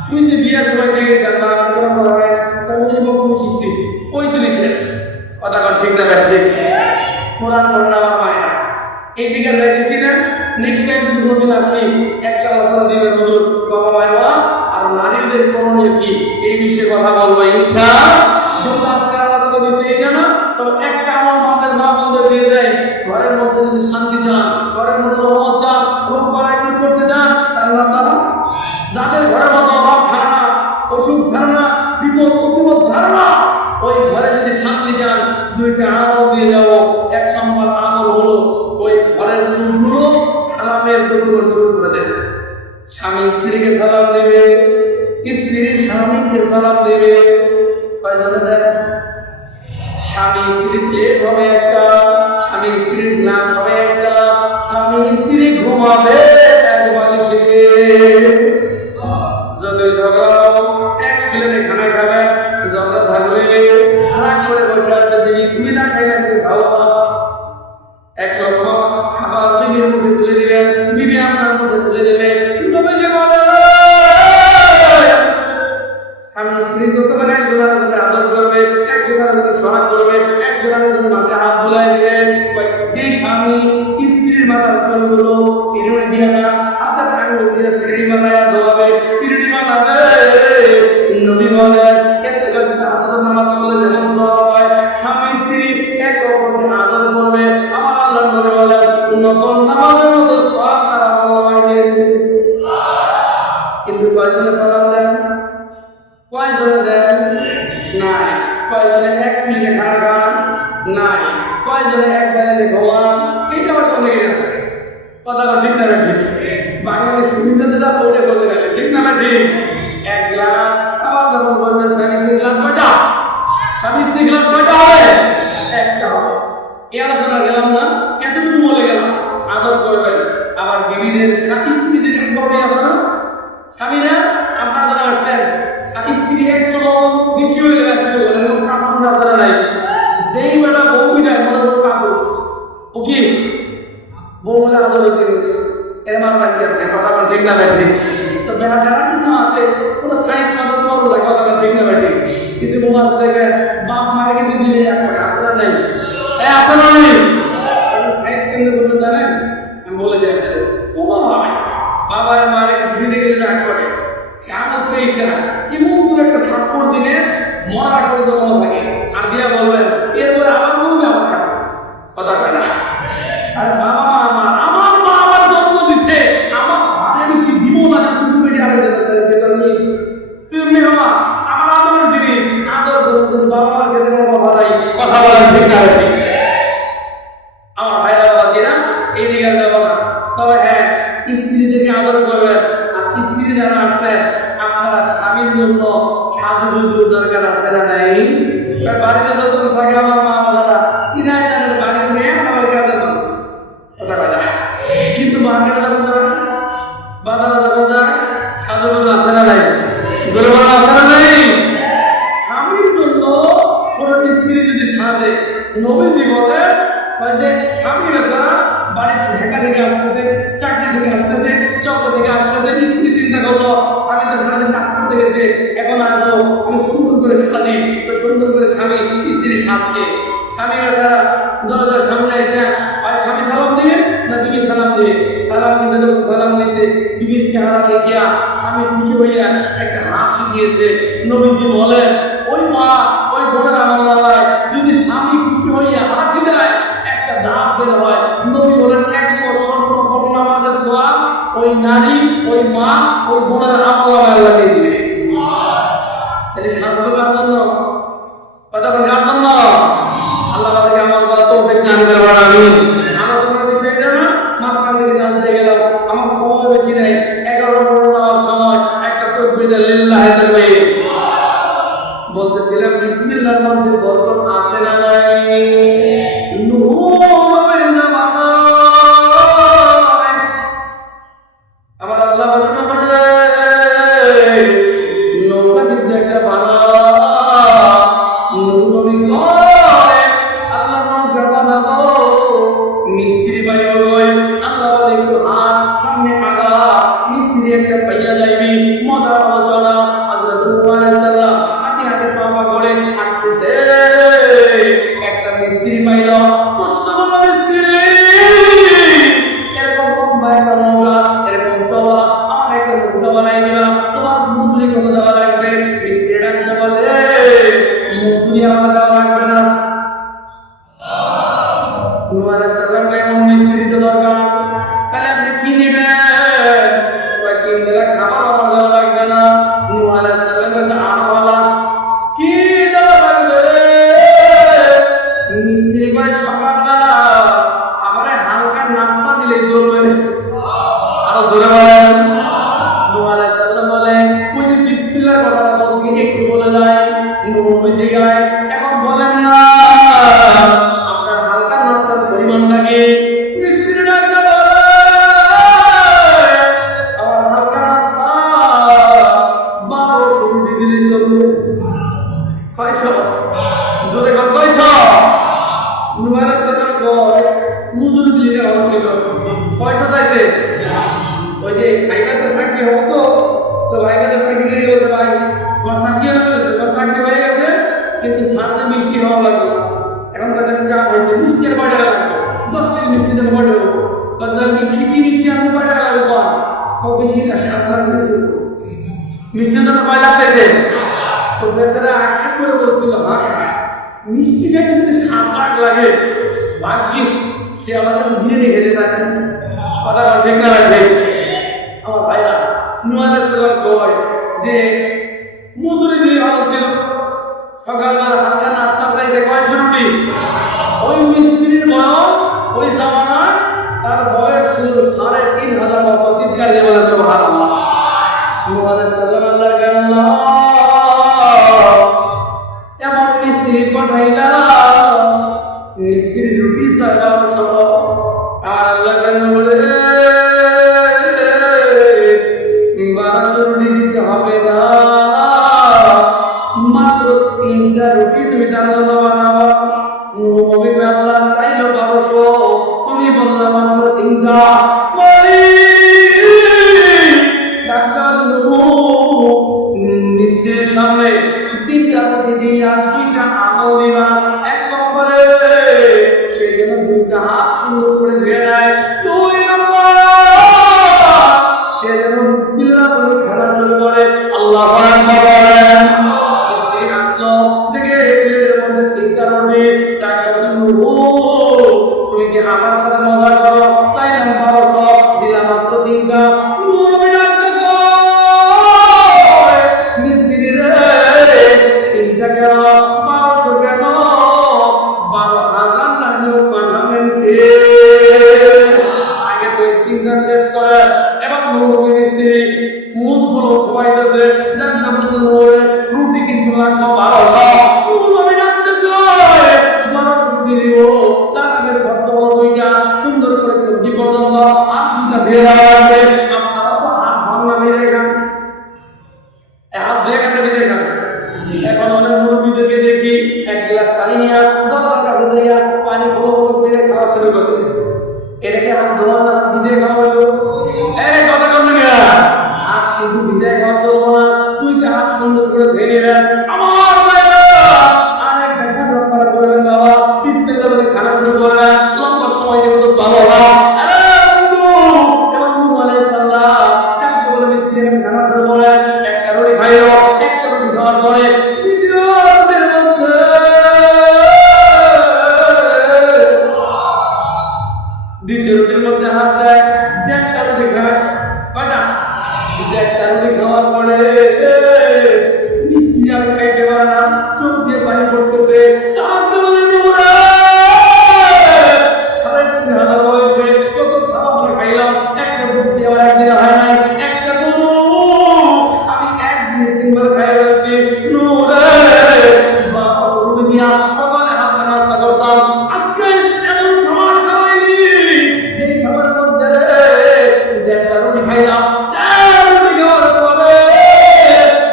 তুই যে বিয়ের সময় থেকে গেছিস না আপনি কোরআন পড়াবেন তাহলে ওই বক্তব্য শিখছি ওই তুলি শেষ কথা কোন ঠিক না ঠিক কোরআন পড়া আমার মায়া এইদিকে যাইতেছি না নেক্সট টাইম যদি কোনদিন আসি একটা আলোচনা দিবেন হুজুর বাবা মায়ের আর নারীদের করণীয় কি এই বিষয়ে কথা বলবো ইনশাআল্লাহ আজকের আলোচনার বিষয় এটা না তবে একটা আমার আমাদের মা বন্ধু দিয়ে যায় ঘরের মধ্যে যদি শান্তি চান ঘরের মধ্যে রহমত চান রোগ বালাই দূর করতে চান আপনারা যাদের ঘরের মধ্যে অভাব ছাড়া না অসুখ ছাড়া না বিপদ মুসিবত ছাড়া না ওই ঘরে যদি শান্তি চান দুইটা আমল দিয়ে যাবো এক নম্বর আমল হলো ওই ঘরের লোকগুলো সালামের প্রচলন শুরু করে দেবে স্বামী স্ত্রীকে সালাম দেবে স্ত্রী স্বামীকে সালাম দেবে কয়জনে দেয় স্বামী স্ত্রীর প্লেট হবে একটা স্বামী স্ত্রীর গ্লাস হবে একটা স্বামী স্ত্রী ঘুমাবে এক বালিশে যদি ঝগড়া এক প্লেটে খানা খাবে ঝগড়া থাকবে রাগ করে বসে আসতে দিবি তুমি না খাইলে আমি খাবো না এক লক্ষ খাবার বিবির মুখে তুলে দিবেন বিবি আপনার মুখে তুলে দেবে তবে যে বলে স্বামী স্ত্রী যত করে একজনের জন্য আদর করবে একজনের জন্য সোহাগ করবে একজনের জন্য মাথায় হাত বুলাই দিবে সেই স্বামী স্ত্রীর মাথার চুলগুলো সিরুনি দিয়ে না হাতের আঙ্গুল দিয়ে সিরুনি বানায় ধোয়াবে, সিরুনি বানাবে। নবী বলেন এসে যদি হাতের নামাজ পড়লে যেমন সওয়াব হয়, স্বামী স্ত্রী একে অপরকে আদর করবে, আমার আল্লাহর নবী বলেন নফল নামাজের মতো সওয়াব তারা আল্লাহ দিয়ে দিবে। কিন্তু কয়জনে সালাম দেন? কয়জনে দেন? নাই। কয়জনে এক মিনিটে খানা খান? নাই। কয়জনে এক বেলাতে ঘুমান? এইটা আমার অনেক আছে। কথা ঠিক না ঠিক? বাংলাদেশ সুবিধা যেটা ওইটা বলতে গেলে ঠিক না ঠিক? এক গ্লাস আবার যখন বলবেন স্বামী স্ত্রী গ্লাস কয়টা? স্বামী স্ত্রী গ্লাস কয়টা হবে? একটা হবে। এই আলোচনা গেলাম না, এতটুকু বলে গেলাম আদর করবেন। আবার বিবিদের স্ত্রীদের এক ধরনের আছে না, স্বামীরা আপনার যারা আসছেন স্ত্রী একটু বেশি হয়ে গেছে এরকম কাপড় আপনারা নাই, যেই বেলা বউটা মনে করো কাপড় ও কি বউলা আদর জিনিস এর মানবেন কি আপনি? কথা বলেন ঠিক না ব্যাঠি? তো যারা কিছু আছে ওটা সাইজ মতো করো লাগে, কথা বলেন ঠিক না ব্যাঠি? কিছু বউ আছে দেখে বাপ মারে কিছু দিলে একবারে আসতে নাই, আসতে নাই সাইজ কেন্দ্র করবেন জানেন? আমি বলে যাই ও ভাই বাবার মারে কিছু দিতে গেলে রাগ করে কাগজ পেয়েছে না, এমন করে একটা থাপ্পড় দিনে মরা করে মনে থাকে আর দিয়া বলবেন এরপরে আবার বলবে আমার খারাপ কথা কয় না। আর বাবা মা আমার মা আমার জন্ম দিছে, আমার আমি কি দিব না কিন্তু তুমি আগে নিয়েছি তুমি বাবা আমার আদরের জিনিস আদর করুন। বাবা মার ক্ষেত্রে কোনো কথা নাই, কথা বলেন ঠিক না ঠিক? আমার ভাইরা বাবাজিরা এইদিকে যাবো না, তবে হ্যাঁ স্ত্রীদেরকে আদর করবেন। আর স্ত্রী যারা আসছেন আপনারা স্বামীর জন্য সাজুগুজুর দরকার আছে না নাই? বাড়িতে যত থাকে আমার মা বাবারা সিনাই তাদের বাড়ি নিয়ে আমার কাজের মানুষ কথা বলে, কিন্তু মার্কেটে যখন যাবেন বাজারে যখন যায় সাজুগুজু আছে না নাই? আছে না নাই? স্বামীর জন্য কোনো স্ত্রী যদি সাজে, নবীজি বলে যে স্বামী বেচারা বাড়িতে ঢাকা থেকে আসতেছে, চাকরি থেকে আসতেছে, চক্র থেকে আসতেছে, স্ত্রী চিন্তা করলো স্বামী তো সারাদিন কাজ করতে গেছে, এখন আসবো আমি সুন্দর করে সাজি, তো সুন্দর করে স্বামী স্ত্রী সাজছে। স্বামী বেচারা দরজার সামনে এসে আর স্বামী সালাম দিবে না বিবি সালাম দিবে? সালাম দিছে, যখন সালাম দিছে বিবির চেহারা দেখিয়া স্বামী খুশি হইয়া একটা হাসি দিয়েছে। নবীজি বলেন ওই মা ওই বোনের আমল নামায় যদি স্বামী খুশি হইয়া হাসি দেয় একটা দাঁত বের হয়, নবী বলেন 1 বছর নফল নামাজের সওয়াব ওই নারী ওই মা ওই বোনের আমল নামায় আল্লাহ দিয়ে দিবে। তাহলে সাধু কার জন্য কথা বলেন কার জন্য? আল্লাহ আমাদেরকে আমল করার তৌফিক দান করুন আমিন। আলোচনার বিষয়টা না মাঝখান থেকে কাজ দিয়ে গেলাম, আমার সময় বেশি নাই, 11-12 নেওয়ার সময় একটা তাকবীর লিল্লাহি তাকবীর বলতেছিলাম। বিসমিল্লাহর মধ্যে বরকত আছে না নাই? আমার আল্লাহ নৌকা কিন্তু একটা বানা নবী কয় আল্লাহ নৌকা বানাবো মিস্ত্রি পাইব কই? আল্লাহ বলে একটু হাত সামনে আগা, মিস্ত্রি একটা পাইয়া যাইবি। মজা আলোচনা হযরত নূহ আলাইহিস সালাম হাঁটি হাঁটি পাপা করে হাঁটতেছে, একটা মিস্ত্রি পাইল। কষ্ট করলো মিস্ত্রি, এরকম লম্বা একটা নৌকা এরকম চওড়া আমার একটা নৌকা বানাই দিবা, তোমার মজুরি কত দেওয়া লাগবে? মিস্ত্রি ডাকতে বলে মজুরি আমার দেওয়া লাগবে না। নূহ আলাইহিস সালাম এমন মিস্ত্রি তো দরকার, তাহলে আপনি কি নেবেন? কিনলে খাবার আমার দেওয়া লাগবে না। নূহ আলাইহিস সালাম বলতে আনওয়ালা কি দেওয়া লাগবে? মিস্ত্রি কয় সকালবেলা আমারে হালকা নাস্তা দিলে চলবে। আরো জোরে বলেন। নূহ আলাইহিস সালাম বলে ওই যে বিসমিল্লাহর কথাটা বলতে একটু বলে যায়, নূহ বুঝে যায়। এখন বলেন না আপনার হালকা নাস্তার পরিমাণটা কি? মিস্ত্রি ডাকতে বলে আমার হালকা নাস্তা 1200 রুটি দিলে চলবে। কয়শো? জোরে কর কয়শো? নূহ আলাইহিস সালাম কয় মজুরি দিলে এটা ভালো ছিল। কয়শো চাইছে? ওই যে ভাইকাতে চাকরি হতো তো ভাইকাতে চাকরি দিয়ে বলছে ভাই তোমার চাকরি হয়ে গেছে, তোমার চাকরি হয়ে গেছে কিন্তু সাথে মিষ্টি হওয়া লাগবে। এখন তাদের কাম হয়েছে মিষ্টির কয় টাকা লাগবে? 10 কেজি মিষ্টি দেবো কয় টাকা? মিষ্টি কি মিষ্টি আমি কয় টাকা লাগবে কর খুব বেশি না 7 লাখ দিয়েছে মিষ্টির জন্য কয় লাখ চাইছে তো বেচারা আক্ষেপ করে বলছিল হ্যাঁ মিষ্টি খাইতে যদি 7 লাখ লাগে ভাগ্যিস সে আমার কাছে ধীরে খেতে চায় কথা ঠিক না ভাই আমার ভাইরা নূহ আলাইহিস সালাম কয় যে মজুরি দিলে ভালো ছিল সকালবেলা হালকা নাস্তা চাইছে কয়শো রুটি ওই মিস্ত্রির বয়স ওই জামানায় তার বয়স ছিল 3500 বছর চিৎকার দিয়ে বলে সুবহানাল্লাহ নূহ আলাইহিস সালাম আল্লাহর কালাম এমন মিস্ত্রি পাঠাইলা মিস্ত্রি রুটি চাইলাম সব আর আল্লাহ কালাম বলে 1200 রুটি দিতে হবে না মাত্র 3টা রুটি তুমি তার জন্য বানাবা নূহ নবী আল্লাহ চাইলো 1200 তুমি বললা মাত্র 3টা ডাক্তার মিস্ত্রির সামনে 3টা রুটি দিয়া 2টা আমল দিবা 1 নম্বরে সেই জন্য 2টা হাত সুন্দর করে ধুয়ে নেয় 2 নম্বর সে যেন বিসমিল্লাহ বলে খাওয়া শুরু করে আল্লাহু আকবার বলেন তুমি কি আমার সাথে মজা করো চাইলাম 1200 দিলাম মাত্র 3টা মিস্ত্রি রে 3টা কেন 1200 কেন 12,000 লাগলো পাঠাবেন কে আগে তো 3টা শেষ করে এবার মিস্ত্রি স্মুথ বলো খোয়াইতেছে জানলাম রুটি কিন্তু লাগলো 1200 সুন্দর করে কি পর্যন্ত হাত 2টা ধুয়ে রাখবে আপনারা তো হাত ভাঙা ভিজে খান হাত ধুয়ে খাতে ভিজে খান এখন অনেক মুরব্বীদেরকে দেখি 1 গ্লাস পানি নিয়ে দরকার কাছে যাইয়া পানি ফলো করে খাওয়া শুরু করে এটাকে হাত ধোয়া না হাত ভিজে খাওয়া হলো কথা কম না হাত কিন্তু ভিজে খাওয়া চলবো না 2টা হাত সুন্দর করে ধুয়ে নেবেন আমার ভাইরা আরেক দেখা দরকার করবেন বাবা বিসমিল্লাহ বলে খানা শুরু করবেন লম্বা সময় যেন ভালো না বন্ধু এবং নূহ আলাইহিস সালাম তাকে বলে মিস্ত্রি খানা শুরু করে 1টা রুটি খাইলো 1টা রুটি খাওয়ার পরে দ্বিতীয় রুটির মধ্যে হাত দেয় 1টা রুটি খায় কয়টা 1টা রুটি খাওয়ার পরে মিষ্টি আর খাইতে পারে না চোখ দিয়ে পানি পড়তেছে কাঁদতে বলে নোরা 3,500 বয়সে কত খাবার খাইলাম 1টা রুটি আবার একদিনে হয় নাই 1টা গরু আমি একদিনে 3বার খাই ফেলছি নোরা 1200 রুটি দিয়া সকালে হালকা নাস্তা করতাম আজকে এমন খাবার খাওয়াইলি যে খাবারের মধ্যে 1টা রুটি খাইলাম 1টা রুটি খাওয়ার পরে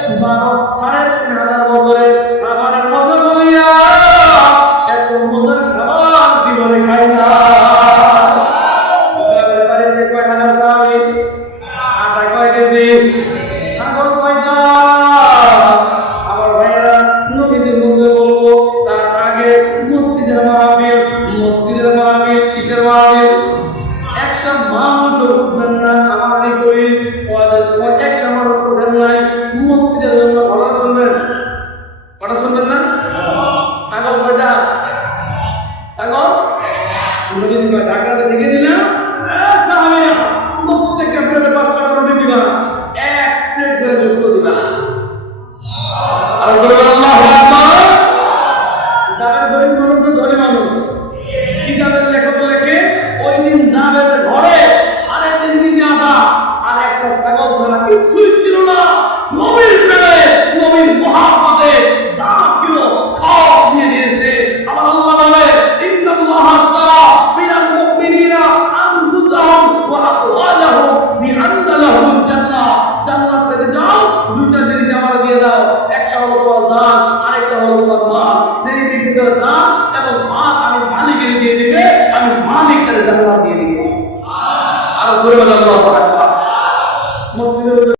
3,500 বছরে খাবারের মজা বলিয়া এত মজার খাবার জীবনে খাই না বাড়িতে কয় হাজার চাই আটা কয় কেজি ছাগল কয়টা আমার ভাইয়েরা নবীদের মধ্যে বলবো তার আগে মসজিদের মাহফিল কিসের মাহফিল একটা মানুষও উঠবেন না আমাদের করি ওদের সময় একটা মানুষ উঠবেন নাই মসজিদের জন্য ভালো শুনবেন কথা শুনবেন না ছাগল কয়টা ছাগল নবীজি কয় ঢাকাতে থেকে দিলাম সাহাবীরা প্রত্যেকটা প্লেটে 5টা করে দিবা 1 প্লেট করে গোশত দিবা আল্লাহু আকবার যারা গরিব মানুষ ধনী মানুষ কিতাবের লেখক লেখে ওই দিন যাবের ঘরে 3.5 কেজি আটা আর একটা ছাগল ছাড়া কিছুই ছিল না নবীর প্রেমে নবীর মুহাব্বতে যা ছিল সব দিয়ে দিয়েছে আমার আল্লাহ বলে ইন্নাল্লাহা আশতারা মিনাল মুমিনিনা আনফুসাহুম ওয়া আমওয়ালাহুম বিআন্না লাহুমুল জান্নাহ জান্নাত পেতে যাও 2টা জিনিস আমরা দিয়ে দাও একটা হলো তোমার জান আরেকটা হলো তোমার মাল সেই দিকে যারা জান এবং মাল আমি মালিকের দিয়ে দিবে আমি মালিকের জান্নাত দিয়ে দিব আর সুবহানাল্লাহ